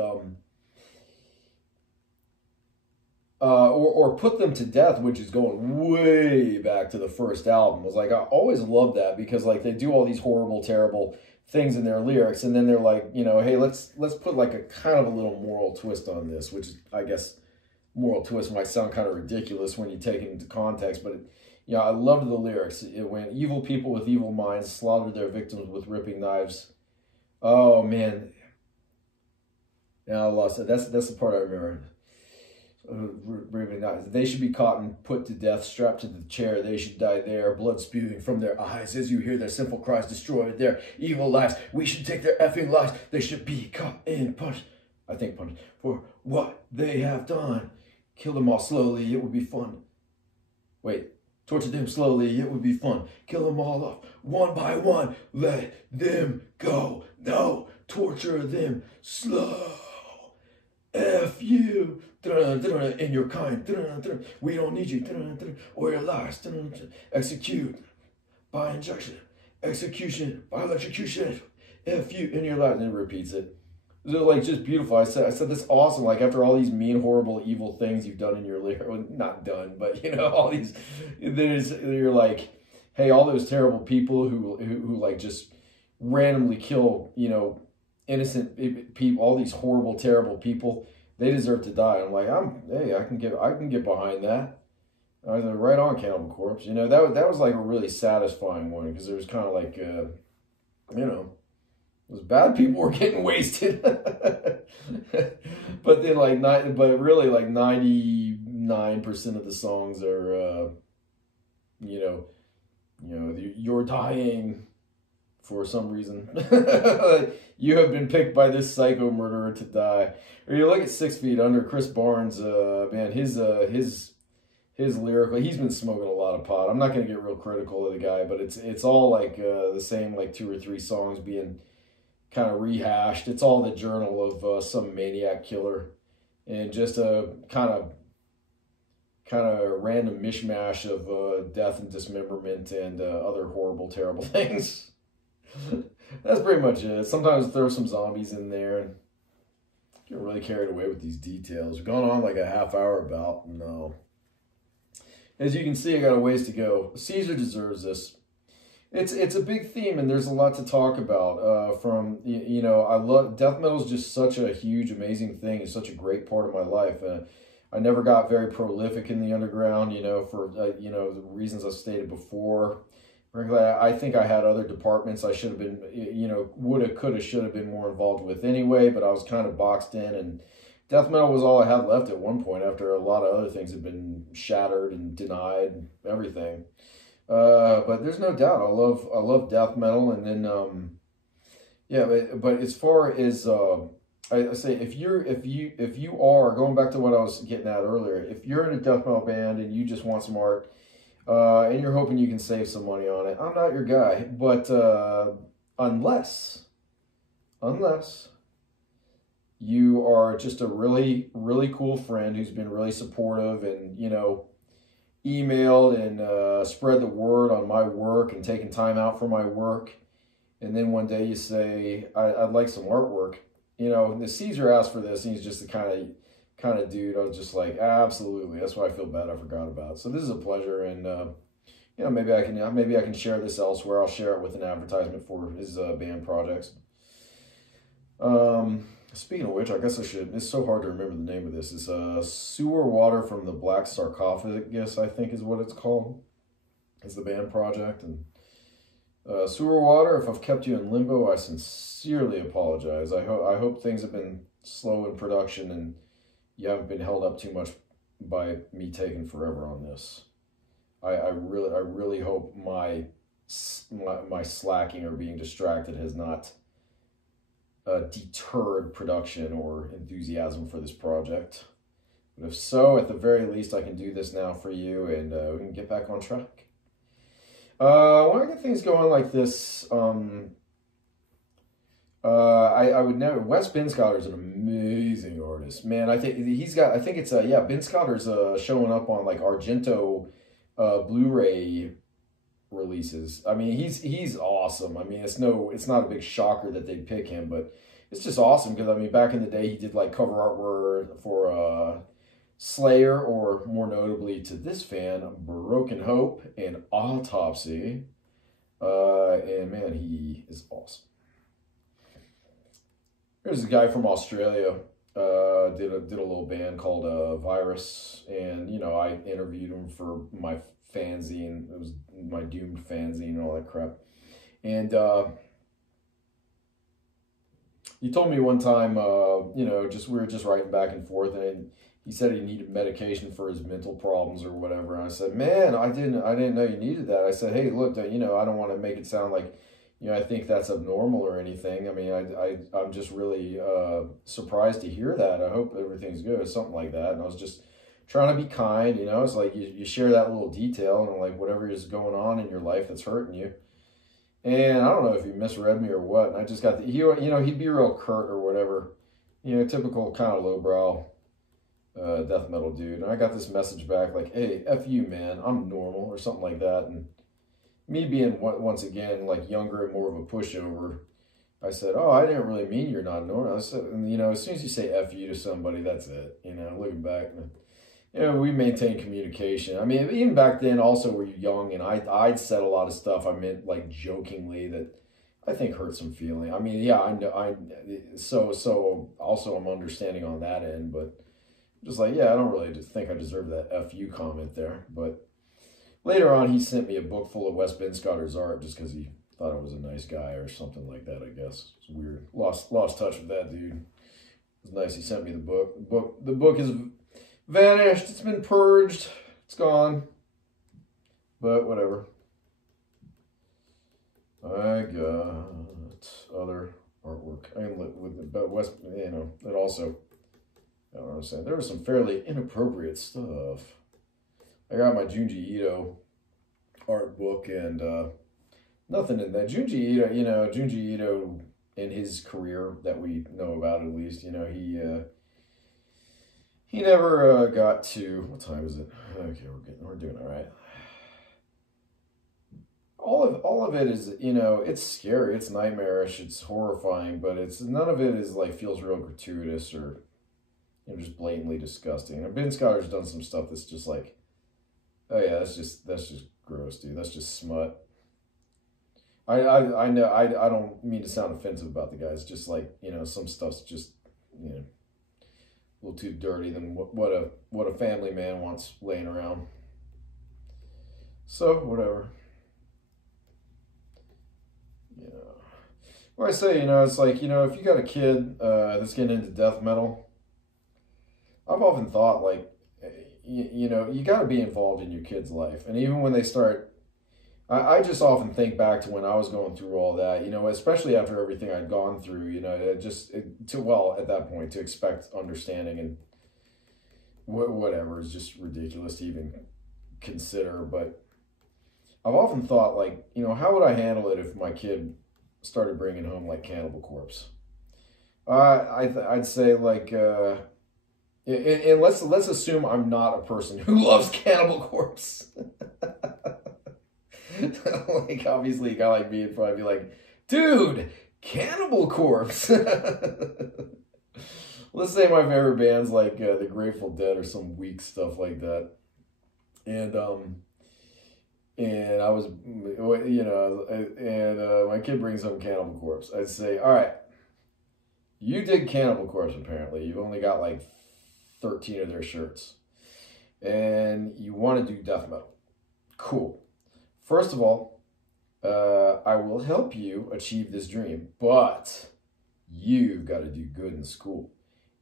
or Put Them to Death, which is going way back to the first album. Was like, I always loved that because like they do all these horrible, terrible things in their lyrics, and then they're like, you know, hey, let's put like a kind of a little moral twist on this, which is, I guess, moral twist might sound kind of ridiculous when you take it into context, but yeah, I loved the lyrics. It went, evil people with evil minds slaughtered their victims with ripping knives. Oh man, yeah, I lost it. That's the part I remember. They should be caught and put to death, strapped to the chair. They should die there, blood spewing from their eyes as you hear their sinful cries destroy their evil lives. We should take their effing lives. They should be caught and punished. I think punished for what they have done. Kill them all slowly. It would be fun. Wait. Torture them slowly. It would be fun. Kill them all off one by one. Let them go. No. Torture them slow. F you. In your kind, we don't need you, or your lives, execute by injection, execution by electrocution, F you in your lives, and it repeats it. So like just beautiful. I said that's awesome. Like after all these mean, horrible, evil things you've done in your life, well, not done, but you know, all these, you're like, hey, all those terrible people who like just randomly kill, you know, innocent people, all these horrible, terrible people. They deserve to die. I'm like, hey, I can get behind that. I was like, right on, Cannibal Corpse. You know, that was like a really satisfying one because there was kind of like, you know, those bad people were getting wasted. But then but really like 99% of the songs are, you know, you're dying for some reason. You have been picked by this psycho murderer to die. Or you look at 6 Feet Under, Chris Barnes, man, his lyrical, he's been smoking a lot of pot. I'm not going to get real critical of the guy, but it's all like the same like 2 or 3 songs being kind of rehashed. It's all the journal of some maniac killer and just a kind of random mishmash of death and dismemberment and other horrible, terrible things. That's pretty much it. Sometimes throw some zombies in there and get really carried away with these details. We're going on like a half hour about. No. As you can see, I got a ways to go. Caesar deserves this. It's a big theme, and there's a lot to talk about. From, you know, I love death metal is just such a huge, amazing thing. It's such a great part of my life. I never got very prolific in the underground, you know, for you know, the reasons I've stated before. Frankly, I think I had other departments I should have been, you know, woulda, coulda, should have been more involved with anyway, but I was kind of boxed in, and death metal was all I had left at one point after a lot of other things had been shattered and denied and everything. But there's no doubt I love death metal, and then yeah, but as far as I say, if you are going back to what I was getting at earlier, if you're in a death metal band and you just want some art, and you're hoping you can save some money on it, I'm not your guy. But unless you are just a really, really cool friend who's been really supportive and, you know, emailed and spread the word on my work and taken time out for my work, and then one day you say, I'd like some artwork. You know, the Caesar asked for this, and he's just the kind of dude. I was just like, absolutely. That's why I feel bad I forgot about. So this is a pleasure, and you know, maybe I can share this elsewhere. I'll share it with an advertisement for his band projects. Speaking of which, I guess I should. It's so hard to remember the name of this. It's Sewer Water from the Black Sarcophogus, I think is what it's called. It's the band project, and Sewer Water. If I've kept you in limbo, I sincerely apologize. I hope things have been slow in production and you haven't been held up too much by me taking forever on this. I really hope my slacking or being distracted has not deterred production or enthusiasm for this project. But if so, at the very least, I can do this now for you, and we can get back on track. I want to get things going like this. I would never. Wes Binschotter's an amazing artist, man. I think he's got. I think it's yeah. Binschotter's showing up on like Argento Blu-ray releases. I mean, he's awesome. I mean, it's not a big shocker that they'd pick him, but it's just awesome because I mean, back in the day, he did like cover artwork for Slayer, or more notably to this fan, Broken Hope and Autopsy. And man, he is awesome. There's a guy from Australia, did a little band called Virus, and you know, I interviewed him for my fanzine. It was my Doomed fanzine and all that crap. And he told me one time, you know, we were just writing back and forth, and he said he needed medication for his mental problems or whatever. And I said, man, I didn't know you needed that. I said, hey, look, you know, I don't want to make it sound like, you know, I think that's abnormal or anything. I mean, I'm just really surprised to hear that. I hope everything's good or something like that. And I was just trying to be kind, you know. It's like you share that little detail and like whatever is going on in your life that's hurting you. And I don't know if he misread me or what. And I just got you know, he'd be real curt or whatever. You know, typical kind of lowbrow death metal dude. And I got this message back like, hey, F you, man, I'm normal, or something like that. And me being, once again, like younger and more of a pushover, I said, oh, I didn't really mean you're not normal. I said, and, you know, as soon as you say F you to somebody, that's it. You know, looking back, you know, we maintain communication. I mean, even back then also we were young, and I'd said a lot of stuff I meant like jokingly that I think hurt some feeling. I mean, yeah, I know, so also I'm understanding on that end, but just like, yeah, I don't really think I deserve that F you comment there. But later on, he sent me a book full of Wes Binskotter's art just because he thought I was a nice guy or something like that, I guess. It's weird. Lost touch with that dude. It was nice he sent me the book. The book is vanished. It's been purged. It's gone. But whatever. I got other artwork. I can live with it, but Wes, you know, it also, I don't know what I'm saying. There was some fairly inappropriate stuff. I got my Junji Ito art book, and nothing in that. Junji Ito, you know, Junji Ito in his career that we know about, at least, you know, he never got to, what time is it? Okay, we're doing all right. All of it is, you know, it's scary, it's nightmarish, it's horrifying, but none of it is like feels real gratuitous or, you know, just blatantly disgusting. And Ben Scotter's done some stuff that's just like, oh yeah, that's just gross, dude. That's just smut. I know I don't mean to sound offensive about the guys. Just like, you know, some stuff's just, you know, a little too dirty than what a family man wants laying around. So whatever. You know, well, I say, you know, it's like, you know, if you got a kid that's getting into death metal, I've often thought like, you know, you got to be involved in your kid's life. And even when they start, I just often think back to when I was going through all that, you know, especially after everything I'd gone through, you know, at that point, to expect understanding and whatever is just ridiculous to even consider. But I've often thought, like, you know, how would I handle it if my kid started bringing home, like, Cannibal Corpse? I'd say, like, and let's assume I'm not a person who loves Cannibal Corpse. Like, obviously a guy like me would probably be like, dude, Cannibal Corpse. Let's say my favorite band's like the Grateful Dead or some weak stuff like that. And I was, you know, and my kid brings home Cannibal Corpse. I'd say, all right, you did Cannibal Corpse apparently. You've only got like 13 of their shirts. And you want to do death metal. Cool. First of all, I will help you achieve this dream, but you've got to do good in school.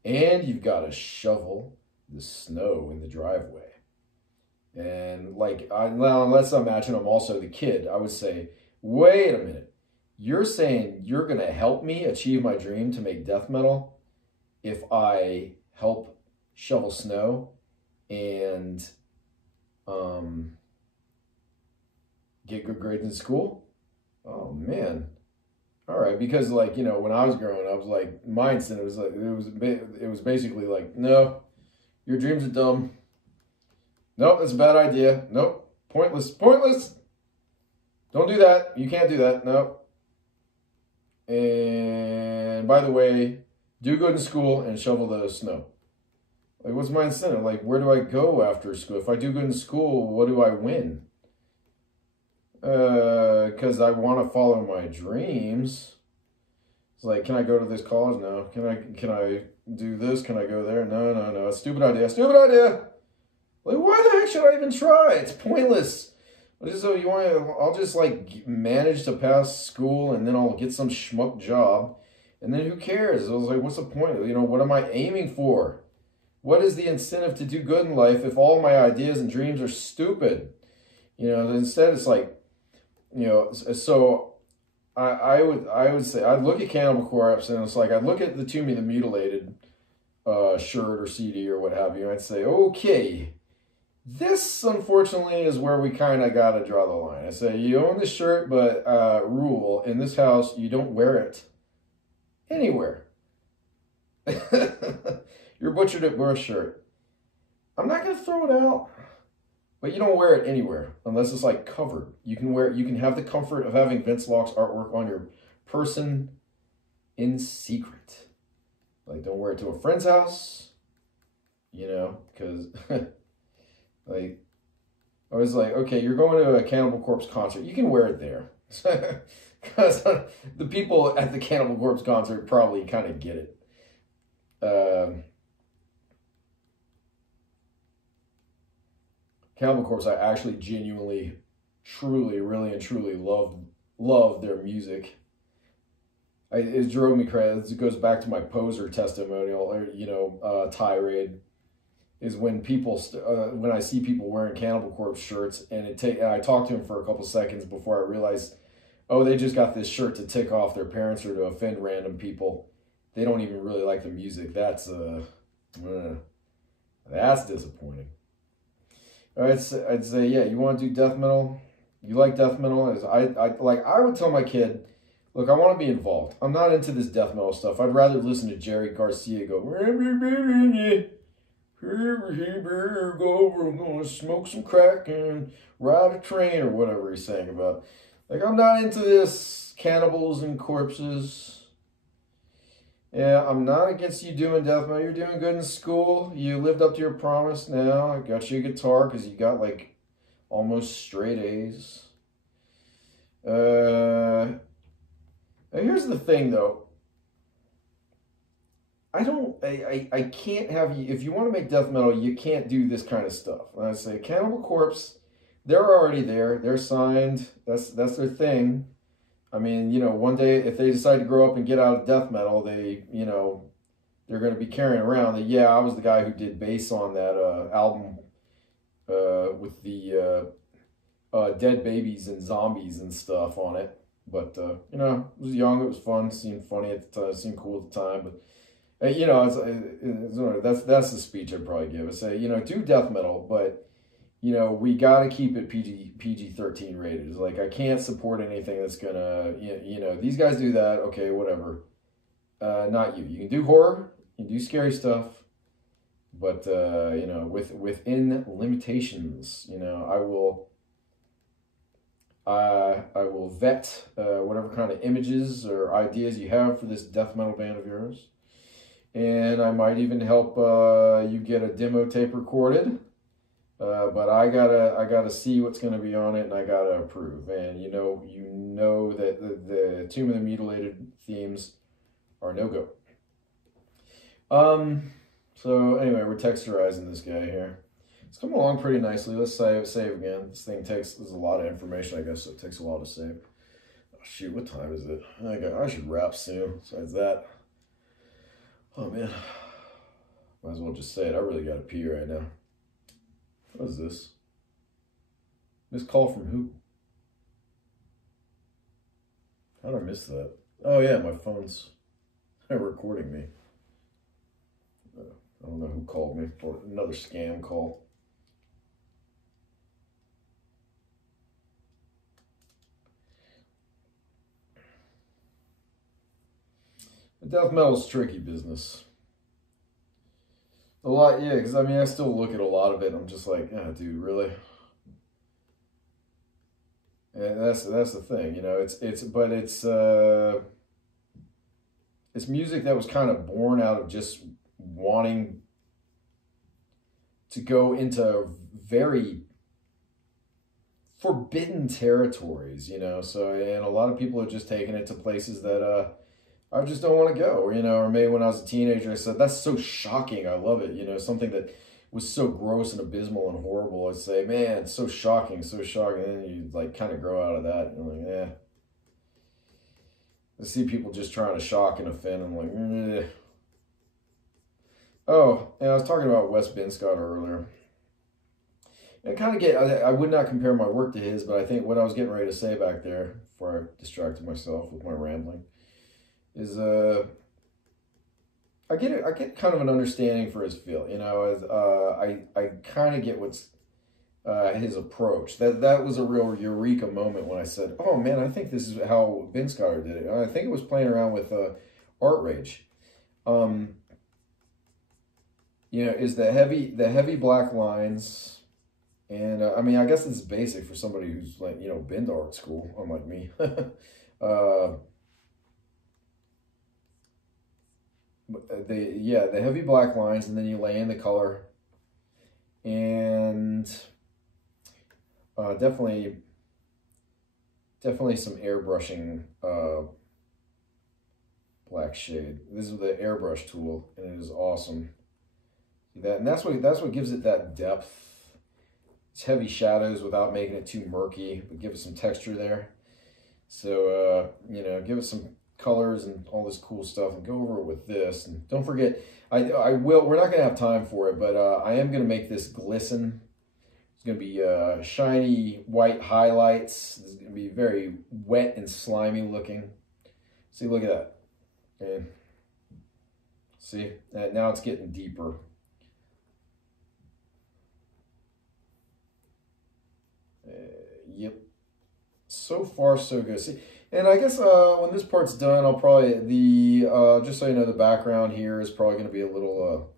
And you've got to shovel the snow in the driveway. And like, well, let's imagine I'm also the kid. I would say, wait a minute. You're saying you're going to help me achieve my dream to make death metal if I help shovel snow and get good grades in school? Oh man. All right, because like, you know, when I was growing up, like mindset, it was basically like, no, your dreams are dumb. Nope, that's a bad idea. Nope, pointless. Don't do that. You can't do that. Nope. And by the way, do good in school and shovel the snow. Like, what's my incentive? Like, where do I go after school? If I do good in school, what do I win? Because I want to follow my dreams. It's like, can I go to this college? No. Can I do this? Can I go there? No, no, no. Stupid idea. Stupid idea. Like, why the heck should I even try? It's pointless. So you want to, I'll just like manage to pass school and then I'll get some schmuck job. And then who cares? I was like, what's the point? You know, what am I aiming for? What is the incentive to do good in life if all my ideas and dreams are stupid? You know, instead it's like, you know, so I would say, I'd look at Cannibal Corpse and it's like, I'd look at the Tomb of the Mutilated shirt or CD or what have you. I'd say, okay, this unfortunately is where we kind of got to draw the line. I say, you own the shirt, but rule, in this house, you don't wear it anywhere. You're butchered at birth shirt. I'm not going to throw it out. But you don't wear it anywhere unless it's like covered. You can wear it. You can have the comfort of having Vince Locke's artwork on your person in secret. Like, don't wear it to a friend's house, you know, because like, I was like, okay, you're going to a Cannibal Corpse concert. You can wear it there. Because the people at the Cannibal Corpse concert probably kind of get it. Cannibal Corpse, I actually genuinely, truly, really and truly love their music. It drove me crazy. It goes back to my poser testimonial, or, you know, tirade, is when people, when I see people wearing Cannibal Corpse shirts, and I talk to them for a couple seconds before I realize, oh, they just got this shirt to tick off their parents or to offend random people. They don't even really like the music. That's disappointing. I'd say, yeah, you want to do death metal? You like death metal? I would tell my kid, look, I want to be involved. I'm not into this death metal stuff. I'd rather listen to Jerry Garcia go, we're going to smoke some crack and ride a train, or whatever he's saying about. Like, I'm not into this cannibals and corpses. Yeah, I'm not against you doing death metal. You're doing good in school. You lived up to your promise now. I got you a guitar because you got, like, almost straight A's. Now here's the thing, though. I can't have you, if you want to make death metal, you can't do this kind of stuff. And I say, Cannibal Corpse, they're already there. They're signed. That's their thing. I mean, you know, one day if they decide to grow up and get out of death metal, they, you know, they're going to be carrying around that, yeah, I was the guy who did bass on that album with the dead babies and zombies and stuff on it. But, you know, it was young, it was fun, it seemed funny at the time, it seemed cool at the time. But, you know, that's the speech I'd probably give. I say, you know, do death metal, but, you know, we got to keep it PG-13 rated. It's like, I can't support anything that's going to, you know, these guys do that. Okay, whatever. Not you. You can do horror. You can do scary stuff. But, you know, within limitations, you know, I will vet whatever kind of images or ideas you have for this death metal band of yours. And I might even help you get a demo tape recorded. But I gotta see what's gonna be on it, and I gotta approve. And you know that the Tomb of the Mutilated themes are no go. So anyway, we're texturizing this guy here. It's coming along pretty nicely. Let's save again. This thing there's a lot of information, I guess, so it takes a while to save. Oh, shoot, what time is it? I should wrap soon. Besides that, oh man, might as well just say it. I really gotta pee right now. What is this? Missed call from who? How did I miss that? Oh yeah, my phone's recording me. I don't know who called me. Or another scam call. Death metal's tricky business. A lot, yeah, because I mean, I still look at a lot of it. I'm just like, yeah, dude, really? And that's the thing, you know. It's music that was kind of born out of just wanting to go into very forbidden territories, you know. So, and a lot of people are just taking it to places that I just don't want to go, you know. Or maybe when I was a teenager, I said, that's so shocking, I love it, you know, something that was so gross and abysmal and horrible. I'd say, man, it's so shocking, so shocking. And then you like kind of grow out of that. And you're like, yeah. I see people just trying to shock and offend. I'm like, eh. Oh, and I was talking about Wes Binscott earlier. And I would not compare my work to his, but I think what I was getting ready to say back there before I distracted myself with my rambling is I get kind of an understanding for his feel, you know. As I kind of get what's his approach. That was a real eureka moment when I said, "Oh man, I think this is how Binscott did it." And I think it was playing around with art rage. You know, is the heavy black lines, and I mean, I guess it's basic for somebody who's like, you know, been to art school, unlike me. The heavy black lines, and then you lay in the color, and definitely some airbrushing black shade. This is the airbrush tool, and it is awesome. See that, and that's what gives it that depth. It's heavy shadows without making it too murky, but give it some texture there. So you know, give it some colors and all this cool stuff, and go over it with this. And don't forget, I will, we're not gonna have time for it, but I am gonna make this glisten. It's gonna be shiny white highlights. This is gonna be very wet and slimy looking. See, look at that. And see, now it's getting deeper. Yep, so far so good. See, and I guess when this part's done, I'll probably, just so you know, the background here is probably going to be a little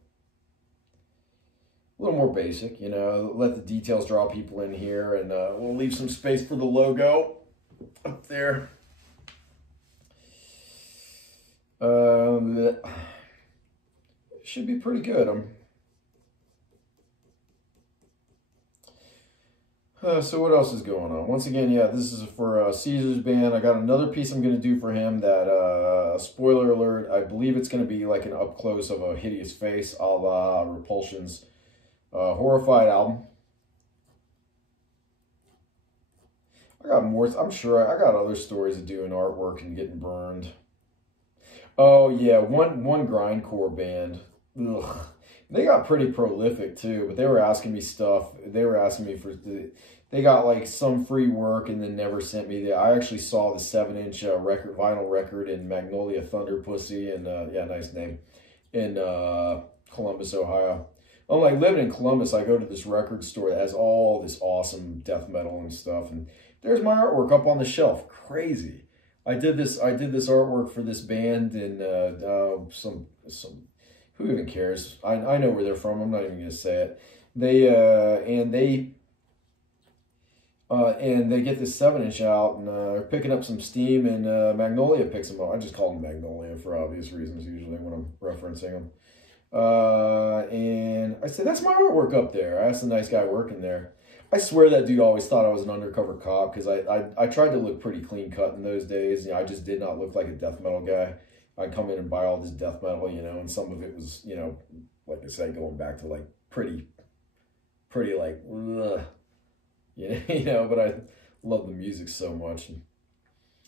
more basic, you know. Let the details draw people in here, and we'll leave some space for the logo up there. Should be pretty good. So what else is going on? Once again, yeah, this is for Caesar's band. I got another piece I'm going to do for him that, spoiler alert, I believe it's going to be like an up-close of a hideous face, a la Repulsion's Horrified album. I got more, I'm sure I got other stories of doing artwork and getting burned. Oh yeah, one grindcore band. Ugh. They got pretty prolific too, but they were asking me stuff. They were asking me for, they got like some free work and then never sent me the, I actually saw the 7-inch vinyl record in Magnolia Thunder Pussy, and yeah, nice name, in Columbus, Ohio. I'm like, living in Columbus, I go to this record store that has all this awesome death metal and stuff, and there's my artwork up on the shelf. Crazy. I did this artwork for this band, and some who even cares? I know where they're from. I'm not even gonna say it. They get this 7-inch out, and they're picking up some steam, and Magnolia picks them up. I just call them Magnolia for obvious reasons usually when I'm referencing them. And I said, that's my artwork up there. I asked the nice guy working there. I swear that dude always thought I was an undercover cop, because I tried to look pretty clean cut in those days. You know, I just did not look like a death metal guy. I'd come in and buy all this death metal, you know, and some of it was, you know, like I said, going back to like pretty like, ugh, you know, but I love the music so much. And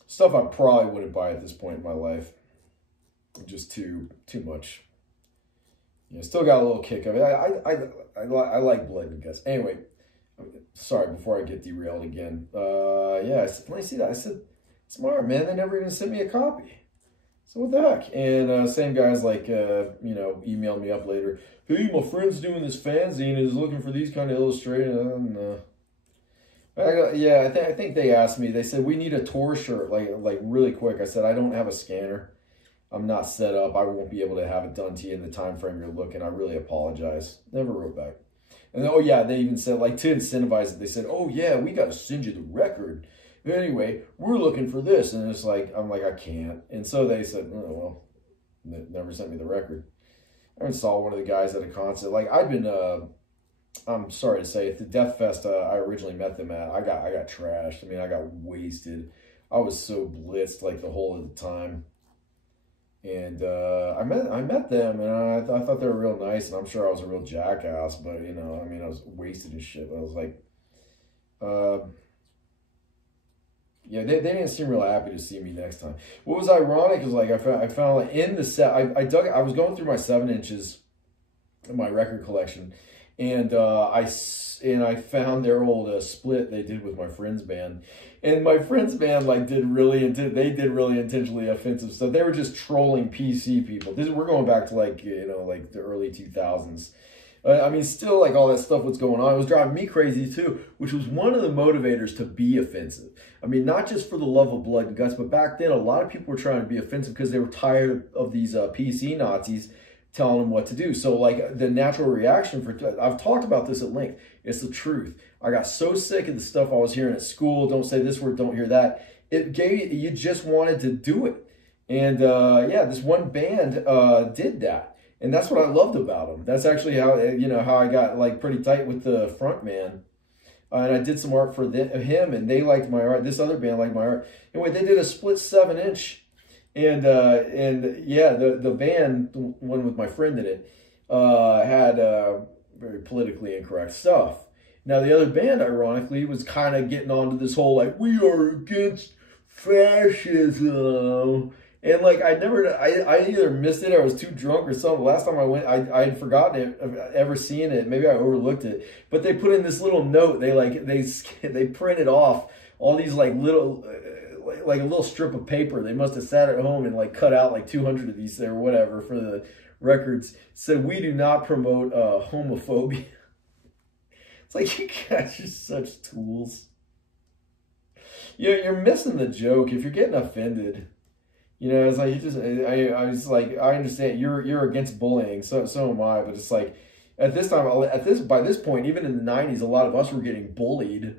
stuff I probably wouldn't buy at this point in my life. Just too much. You know, still got a little kick of it. I like blood and guts. Anyway, sorry, before I get derailed again. Yeah, I said, when I see that, I said, smart, man, they never even sent me a copy. So what the heck? And same guy's like, you know, emailed me up later. Hey, my friend's doing this fanzine and is looking for these kind of illustrated. Yeah, I think they asked me. They said, we need a tour shirt, like really quick. I said, I don't have a scanner. I'm not set up. I won't be able to have it done to you in the time frame you're looking. I really apologize. Never wrote back. And oh yeah, they even said, like, to incentivize it, they said, oh yeah, we got to send you the record. Anyway, we're looking for this. And it's like, I'm like, I can't. And so they said, oh, well, they never sent me the record. I even saw one of the guys at a concert. Like, I'd been, I'm sorry to say, at the Death Fest I originally met them at, I got trashed. I mean, I got wasted. I was so blitzed like the whole of the time. And I met them, and I thought they were real nice, and I'm sure I was a real jackass, but you know, I mean, I was wasted and shit. But I was like, yeah, they didn't seem real happy to see me next time. What was ironic is like I found like in the set, I was going through my 7-inches in my record collection, and I found their old split they did with my friend's band. And my friend's band like did really intentionally offensive stuff. They were just trolling PC people. We're going back to like, you know, like the early 2000s. I mean, still like all that stuff was going on. It was driving me crazy too, which was one of the motivators to be offensive. I mean, not just for the love of blood and guts, but back then a lot of people were trying to be offensive because they were tired of these PC Nazis telling them what to do. So like the natural reaction I've talked about this at length. It's the truth. I got so sick of the stuff I was hearing at school. Don't say this word, don't hear that. You just wanted to do it. And yeah, this one band did that. And that's what I loved about them. That's actually how, you know, how I got like pretty tight with the front man. And I did some art for him, and they liked my art. This other band liked my art. Anyway, they did a split 7-inch. And yeah, the band, the one with my friend in it, had very politically incorrect stuff. Now, the other band, ironically, was kind of getting onto this whole, like, we are against fascism. And, like, I either missed it or I was too drunk or something. Last time I went, I had forgotten it, ever seeing it. Maybe I overlooked it. But they put in this little note. They printed off all these, like, little... like a little strip of paper. They must have sat at home and like cut out like 200 of these or whatever for the records. Said, we do not promote homophobia. It's like, you guys are such tools. You're missing the joke if you're getting offended. You know, it's like, I was like, I understand you're against bullying, so am I, but it's like at this time, by this point, even in the 90s, a lot of us were getting bullied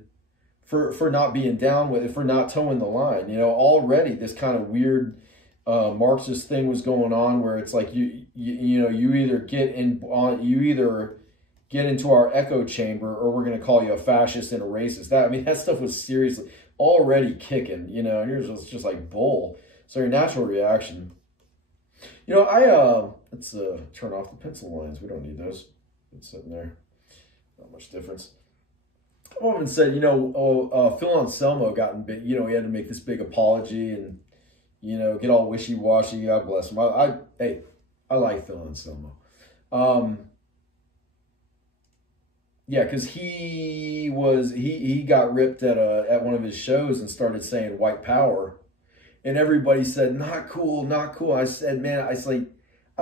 for not being down with it, for not towing the line. You know, already this kind of weird Marxist thing was going on where it's like you either get into our echo chamber or we're going to call you a fascist and a racist. That stuff was seriously already kicking, you know, and yours was just like bull. So your natural reaction. You know, let's turn off the pencil lines. We don't need those. It's sitting there. Not much difference. I often said, you know, Phil Anselmo he had to make this big apology and, you know, get all wishy-washy. God bless him. I like Phil Anselmo. Yeah, because he got ripped at one of his shows and started saying white power, and everybody said not cool, not cool. I said, man, I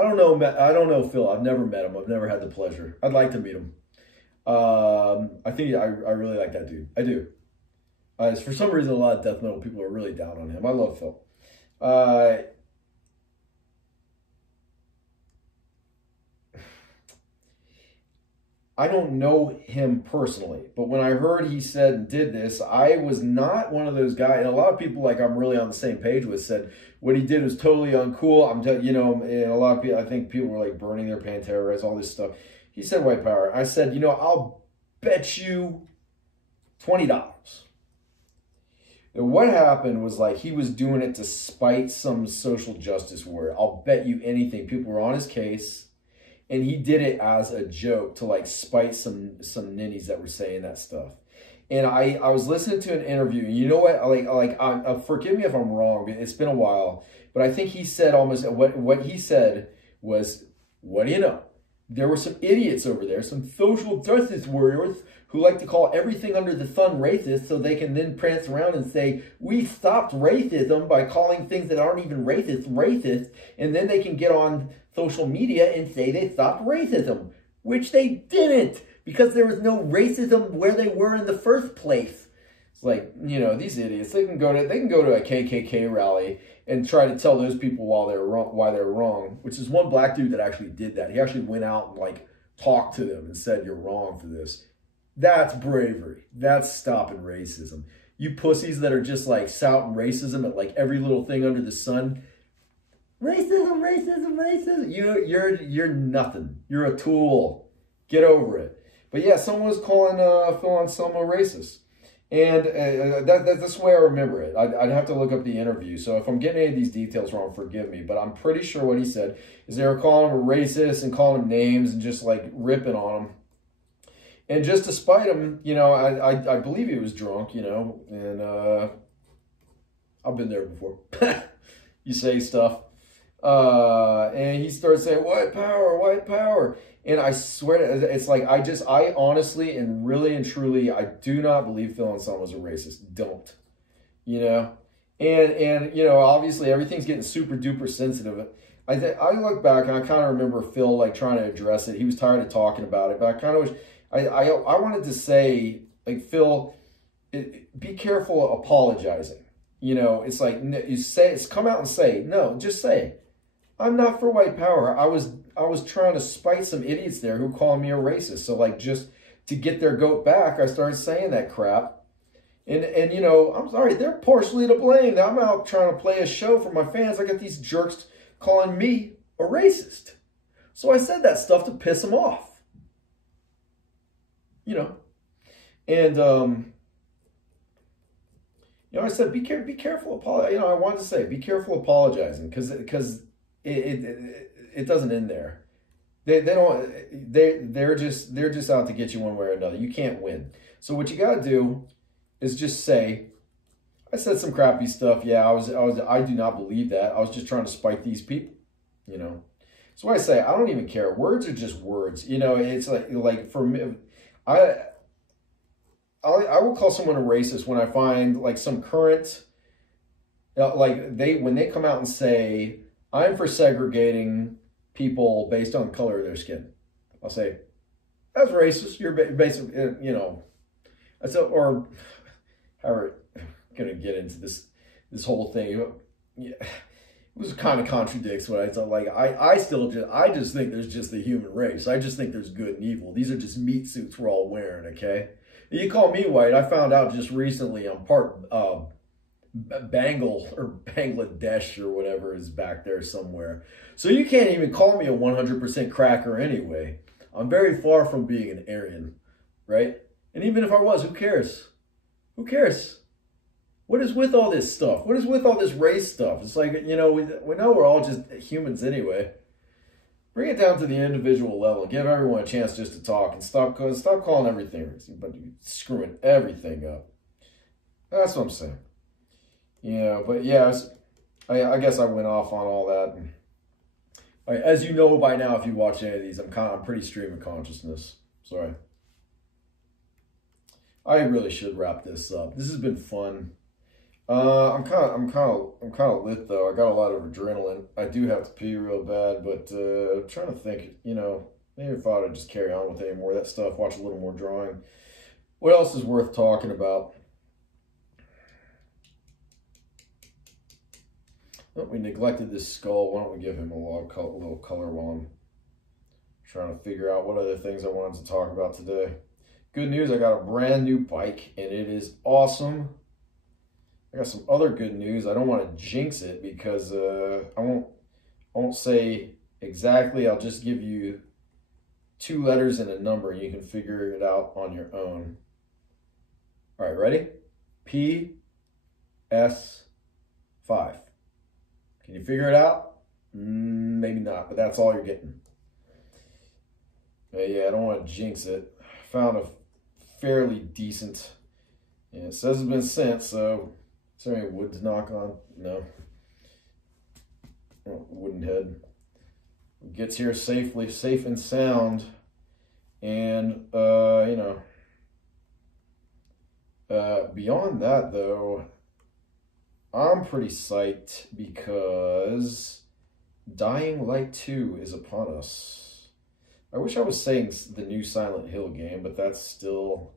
don't know Phil. I've never met him. I've never had the pleasure. I'd like to meet him. I think I really like that dude. I do. For some reason, a lot of death metal people are really down on him. I love Phil. I don't know him personally, but when I heard he said and did this, I was not one of those guys. And a lot of people, like I'm really on the same page with, said what he did was totally uncool. You know, and a lot of people, I think people were like burning their Panteras, all this stuff. He said white power. I said, you know, I'll bet you $20. And what happened was like he was doing it to spite some social justice warrior. I'll bet you anything. People were on his case. And he did it as a joke to like spite some ninnies that were saying that stuff. And I was listening to an interview, and you know what? Forgive me if I'm wrong. It's been a while, but I think he said almost what he said was, what do you know? There were some idiots over there, some social justice warriors who like to call everything under the sun racist, so they can then prance around and say, we stopped racism by calling things that aren't even racist, and then they can get on social media and say they stopped racism, which they didn't, because there was no racism where they were in the first place. It's like, you know, these idiots, they can go to a KKK rally and try to tell those people why they're wrong, which is one black dude that actually did that. He actually went out and like talked to them and said, you're wrong for this. That's bravery. That's stopping racism. You pussies that are just like shouting racism at like every little thing under the sun. Racism, racism, racism. You're nothing. You're a tool. Get over it. But yeah, someone was calling Phil Anselmo racist. And that's the way I remember it. I'd have to look up the interview. So if I'm getting any of these details wrong, forgive me. But I'm pretty sure what he said is they were calling him a racist and calling him names and just like ripping on him. And just to spite him, you know, I believe he was drunk, you know, and I've been there before. You say stuff. And he starts saying, white power, white power. And I swear, it's like, I honestly and really and truly, I do not believe Phil Anselmo was a racist. Don't. You know? And you know, obviously everything's getting super duper sensitive. I look back and I kind of remember Phil like trying to address it. He was tired of talking about it, but I kind of wish, I wanted to say, like, Phil, be careful of apologizing. You know, it's like, you say, come out and say, no, just say, I'm not for white power. I was trying to spite some idiots there who call me a racist. So like, just to get their goat back, I started saying that crap. And you know, I'm sorry, they're partially to blame. I'm out trying to play a show for my fans. I got these jerks calling me a racist. So I said that stuff to piss them off. You know, and you know, I said, be careful. You know, I wanted to say, be careful apologizing because it doesn't end there. They're just out to get you one way or another. You can't win. So what you got to do is just say, I said some crappy stuff. Yeah, I do not believe that. I was just trying to spite these people. You know, so I say, I don't even care. Words are just words. You know, it's like for me. I will call someone a racist when I find like some current, like when they come out and say, I'm for segregating people based on the color of their skin. I'll say, that's racist. You're basically, you know, I said, or however, I'm going to get into this whole thing. Yeah, it was kind of contradicts what I thought. Like, I just think there's just the human race. I just think there's good and evil. These are just meat suits we're all wearing, okay? You call me white. I found out just recently I'm part Bengal or Bangladesh or whatever is back there somewhere. So you can't even call me a 100% cracker anyway. I'm very far from being an Aryan, right? And even if I was, who cares? Who cares? What is with all this stuff? What is with all this race stuff? It's like, you know, we know we're all just humans anyway. Bring it down to the individual level. Give everyone a chance just to talk and stop calling everything racist, but screwing everything up. That's what I'm saying. Yeah, but yeah, I guess I went off on all that. And, as you know by now, if you watch any of these, I'm pretty stream of consciousness. Sorry. I really should wrap this up. This has been fun. I'm kind of lit though. I got a lot of adrenaline. I do have to pee real bad, but I'm trying to think. You know, maybe if I'd just carry on with any more of that stuff, watch a little more drawing. What else is worth talking about? Oh, we neglected this skull. Why don't we give him a little color while I'm trying to figure out what other things I wanted to talk about today. Good news, I got a brand new bike, and it is awesome. I got some other good news. I don't want to jinx it because I won't say exactly. I'll just give you 2 letters and a number, and you can figure it out on your own. All right, ready? PS5. Can you figure it out? Maybe not, but that's all you're getting. Yeah, I don't want to jinx it. I found a fairly decent, and it says it's been sent, so is there any wood to knock on? No. Oh, wooden head. It gets here safely, safe and sound, and you know, beyond that though, I'm pretty psyched because Dying Light 2 is upon us. I wish I was saying the new Silent Hill game, but that's still...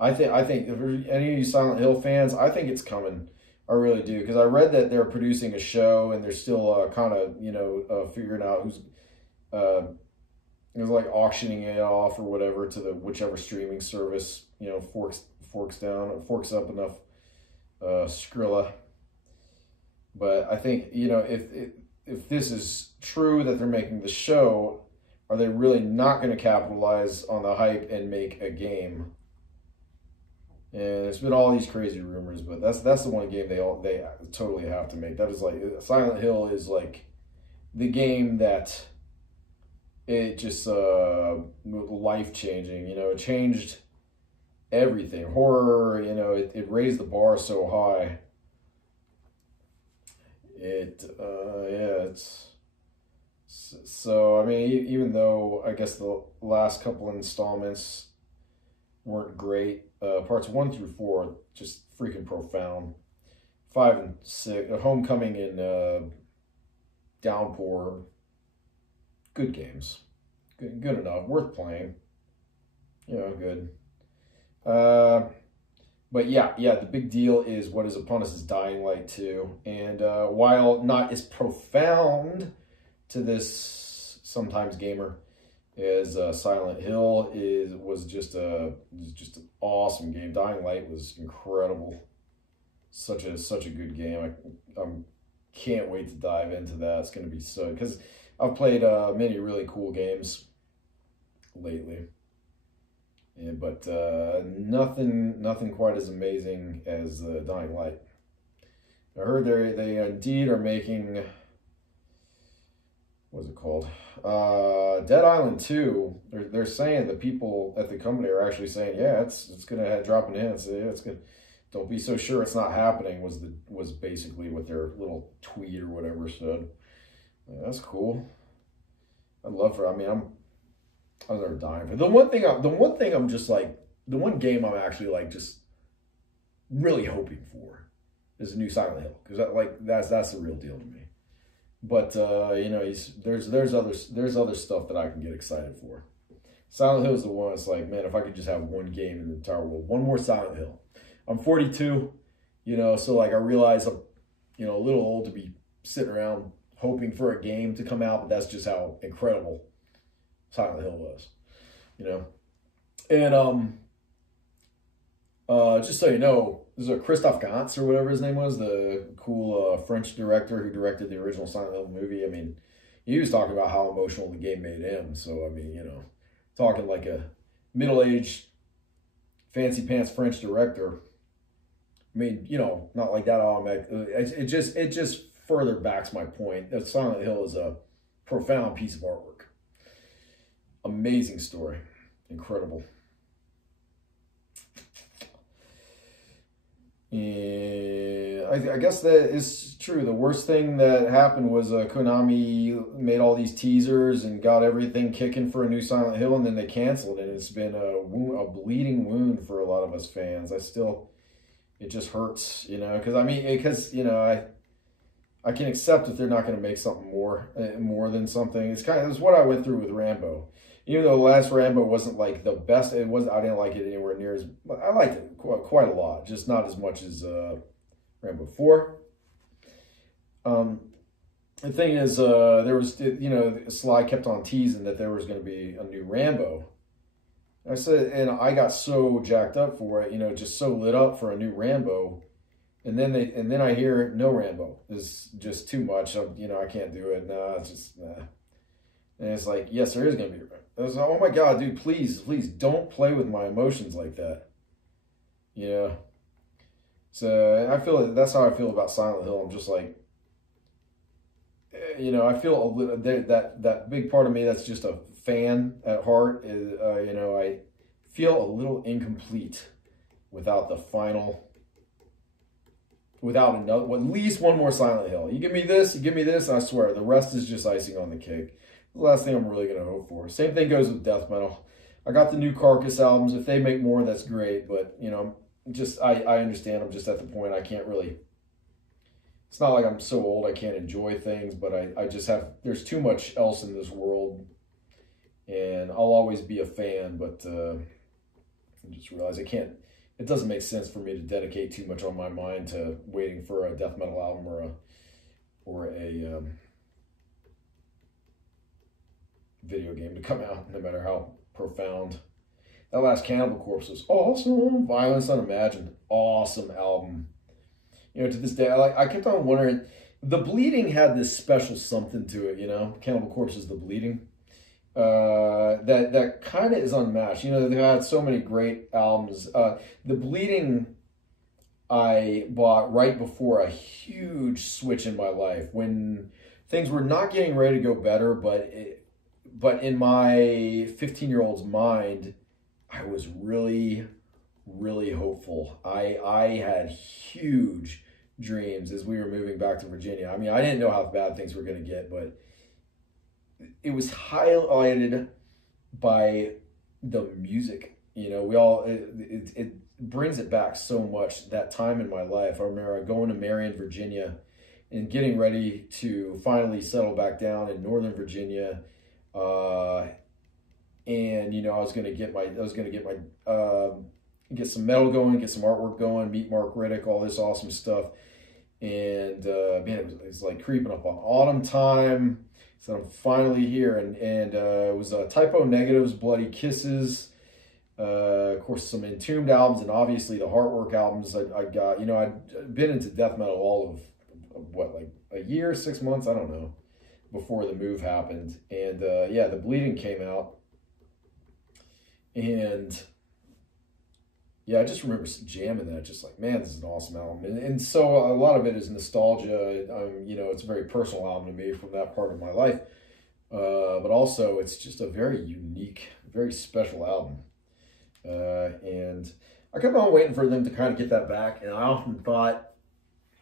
I think if any of you Silent Hill fans, I think it's coming. I really do, because I read that they're producing a show and they're still kind of, you know, figuring out who's... it was like auctioning it off or whatever to the whichever streaming service, you know, forks up enough Skrilla. But I think, you know, if this is true that they're making the show, are they really not going to capitalize on the hype and make a game? And there's been all these crazy rumors, but that's the one game they totally have to make. That is like Silent Hill is like the game that it just life changing. You know, it changed everything. Horror, you know, it raised the bar so high. It's so, I mean, even though I guess the last couple installments weren't great, parts 1 through 4 just freaking profound. 5 and 6, Homecoming and Downpour, good games, good enough, worth playing. You know, good. But yeah, the big deal is what is upon us is Dying Light 2. And while not as profound to this sometimes gamer as Silent Hill was just an awesome game. Dying Light was incredible. Such a good game. I can't wait to dive into that. It's going to be so, because I've played many really cool games lately. Yeah, but nothing quite as amazing as Dying Light. I heard they indeed are making, what's it called? Dead Island 2. They're saying the people at the company are actually saying, yeah, it's gonna drop in. It's gonna. Don't be so sure it's not happening. Was basically what their little tweet or whatever said. Yeah, that's cool. I'd love for. I mean, I was never dying for the one thing I'm just like, the one game I'm actually like just really hoping for is a new Silent Hill, because that's the real deal to me. But you know, there's other stuff that I can get excited for. Silent Hill is the one. It's like, man, if I could just have one game in the entire world, one more Silent Hill. I'm 42, you know, so like I realize I'm, you know, a little old to be sitting around hoping for a game to come out, but that's just how incredible Silent Hill was, you know. And just so you know, this is Christophe Gans or whatever his name was, the cool French director who directed the original Silent Hill movie. I mean, he was talking about how emotional the game made him. So I mean, you know, talking like a middle-aged fancy pants French director. I mean, you know, not like that automatic. It just further backs my point that Silent Hill is a profound piece of artwork. Amazing story. Incredible. And I guess that is true. The worst thing that happened was Konami made all these teasers and got everything kicking for a new Silent Hill, and then they canceled it. It's been a bleeding wound for a lot of us fans. It just hurts, you know, because you know, I can accept that they're not going to make something more than something. It's what I went through with Rambo. Even though the last Rambo wasn't like the best, I didn't like it anywhere near as. I liked it quite a lot, just not as much as Rambo 4. The thing is, there was, you know, Sly kept on teasing that there was going to be a new Rambo. I said, and I got so jacked up for it, you know, just so lit up for a new Rambo, and then I hear no Rambo. It's just too much. You know, I can't do it. No, it's just nah. And it's like, yes, there is going to be a Rambo. I was like, oh my God, dude, please don't play with my emotions like that. You know. So I feel that's how I feel about Silent Hill. I'm just like, you know, I feel a little that big part of me that's just a fan at heart is, you know, I feel a little incomplete without the final, without another, at least one more Silent Hill. You give me this, I swear, the rest is just icing on the cake. The last thing I'm really going to hope for. Same thing goes with death metal. I got the new Carcass albums. If they make more, that's great. But, you know, just I understand. I'm just at the point I can't really. It's not like I'm so old I can't enjoy things, but I just have. There's too much else in this world, and I'll always be a fan. But I just realize I can't. It doesn't make sense for me to dedicate too much on my mind to waiting for a death metal album or a video game to come out, no matter how profound. That last Cannibal Corpse was awesome. Violence Unimagined, awesome album. You know, to this day, I kept on wondering, the bleeding had this special something to it, you know? Cannibal Corpse is the bleeding. that kind of is unmatched. You know, they've had so many great albums. The Bleeding I bought right before a huge switch in my life when things were not getting ready to go better, but in my 15-year-old's mind, I was really, really hopeful. I had huge dreams as we were moving back to Virginia. I mean, I didn't know how bad things were going to get, but it was highlighted by the music. You know, it brings it back so much, that time in my life. I remember going to Marion, Virginia, and getting ready to finally settle back down in Northern Virginia. And you know, I was gonna get get some metal going, get some artwork going, meet Mark Riddick, all this awesome stuff. And man, it was like creeping up on autumn time. So I'm finally here, and it was Typo Negatives, Bloody Kisses, of course some Entombed albums, and obviously the Heartwork albums. I got, you know, I'd been into death metal all of what, like a year, 6 months, I don't know, before the move happened. And yeah, The Bleeding came out, and yeah, I just remember jamming that, just like, man, this is an awesome album. And so a lot of it is nostalgia. You know, it's a very personal album to me from that part of my life. But also it's just a very unique, very special album. And I kept on waiting for them to kind of get that back. And I often thought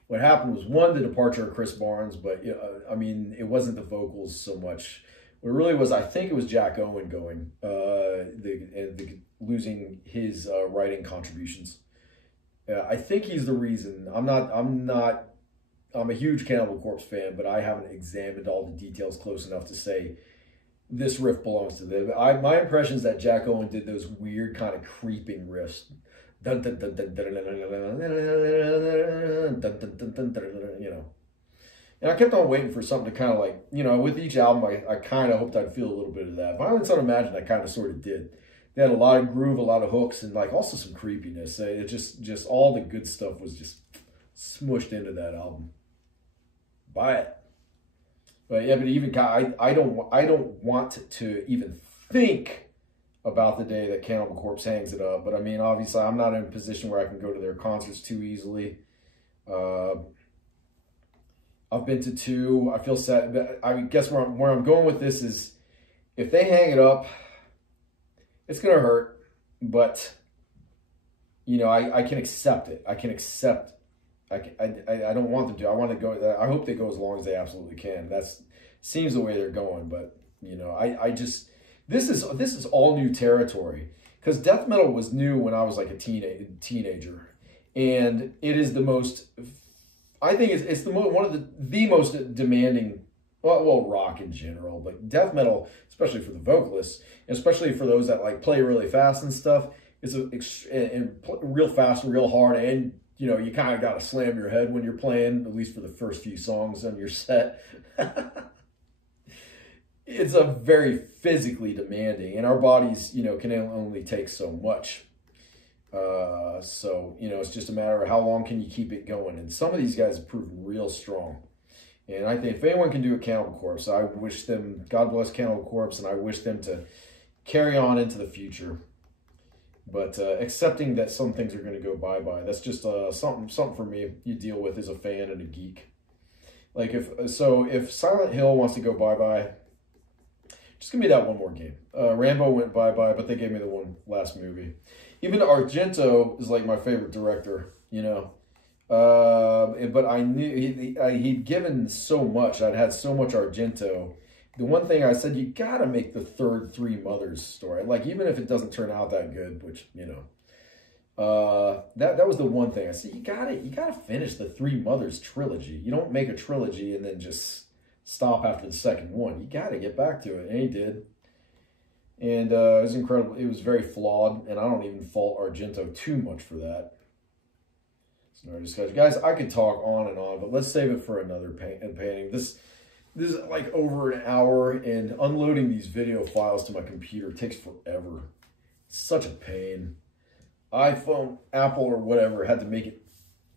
what happened was, one, the departure of Chris Barnes, but I mean, it wasn't the vocals so much. What it really was, I think it was Jack Owen going, losing his writing contributions. I think he's the reason. I'm a huge Cannibal Corpse fan, but I haven't examined all the details close enough to say this riff belongs to them. My impression is that Jack Owen did those weird kind of creeping riffs. You know. And I kept on waiting for something to kind of like, you know, with each album, I kind of hoped I'd feel a little bit of that. Violence Unimagined, I kind of sort of did. They had a lot of groove, a lot of hooks, and like also some creepiness. It just all the good stuff was just smushed into that album. Buy it. But yeah, but even I don't want to even think about the day that Cannibal Corpse hangs it up. But I mean, obviously, I'm not in a position where I can go to their concerts too easily. I've been to two. I feel sad. But I guess where I'm going with this is, if they hang it up, it's gonna hurt. But you know, I can accept it. I can accept. I don't want them to. I want to go. I hope they go as long as they absolutely can. That's seems the way they're going. But you know, I just this is all new territory, because death metal was new when I was like a teenager, and it is the most. I think it's one of the most demanding. Well, rock in general, but death metal, especially for the vocalists, especially for those that like play really fast and stuff, is real fast, real hard, and you know, you kind of got to slam your head when you're playing, at least for the first few songs on your set. It's a very physically demanding, and our bodies, you know, can only take so much. So, you know, it's just a matter of how long can you keep it going. And some of these guys have proven real strong. And I think if anyone can do a Cannibal Corpse, I wish them, God bless Cannibal Corpse, and I wish them to carry on into the future. But accepting that some things are going to go bye-bye, that's just something for me you deal with as a fan and a geek. Like if Silent Hill wants to go bye-bye, just give me that one more game. Rambo went bye-bye, but they gave me the one last movie. Even Argento is like my favorite director, you know. But I knew he'd given so much. I'd had so much Argento. The one thing I said, you got to make the third Three Mothers story. Like, even if it doesn't turn out that good, which, you know, that was the one thing I said, you got to finish the Three Mothers trilogy. You don't make a trilogy and then just stop after the second one. You got to get back to it. And he did. And it was incredible. It was very flawed, and I don't even fault Argento too much for that. It's another discussion. Guys, I could talk on and on, but let's save it for another painting. This is like over an hour, and unloading these video files to my computer takes forever. It's such a pain. iPhone, Apple, or whatever had to make it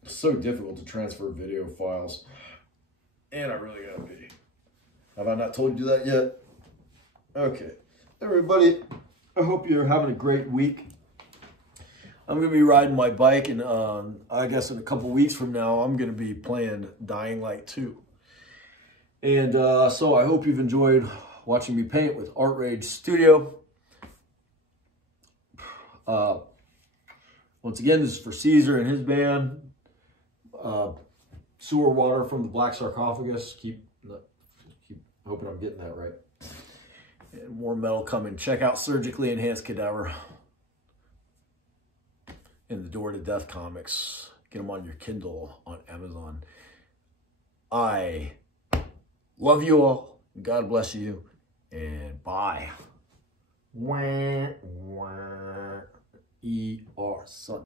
so difficult to transfer video files. And I really gotta pee. Have I not told you that yet? Okay. everybody, I hope you're having a great week. I'm going to be riding my bike, and I guess in a couple weeks from now, I'm going to be playing Dying Light 2. And so I hope you've enjoyed watching me paint with Art Rage Studio. Once again, this is for Caesar and his band. Sewer water from the Black Sarcophogus. Keep hoping I'm getting that right. And more metal coming. Check out Surgically Enhanced Cadaver and the Door to Death comics. Get them on your Kindle on Amazon. I love you all. God bless you. And bye. Wah, wah. E-R, son.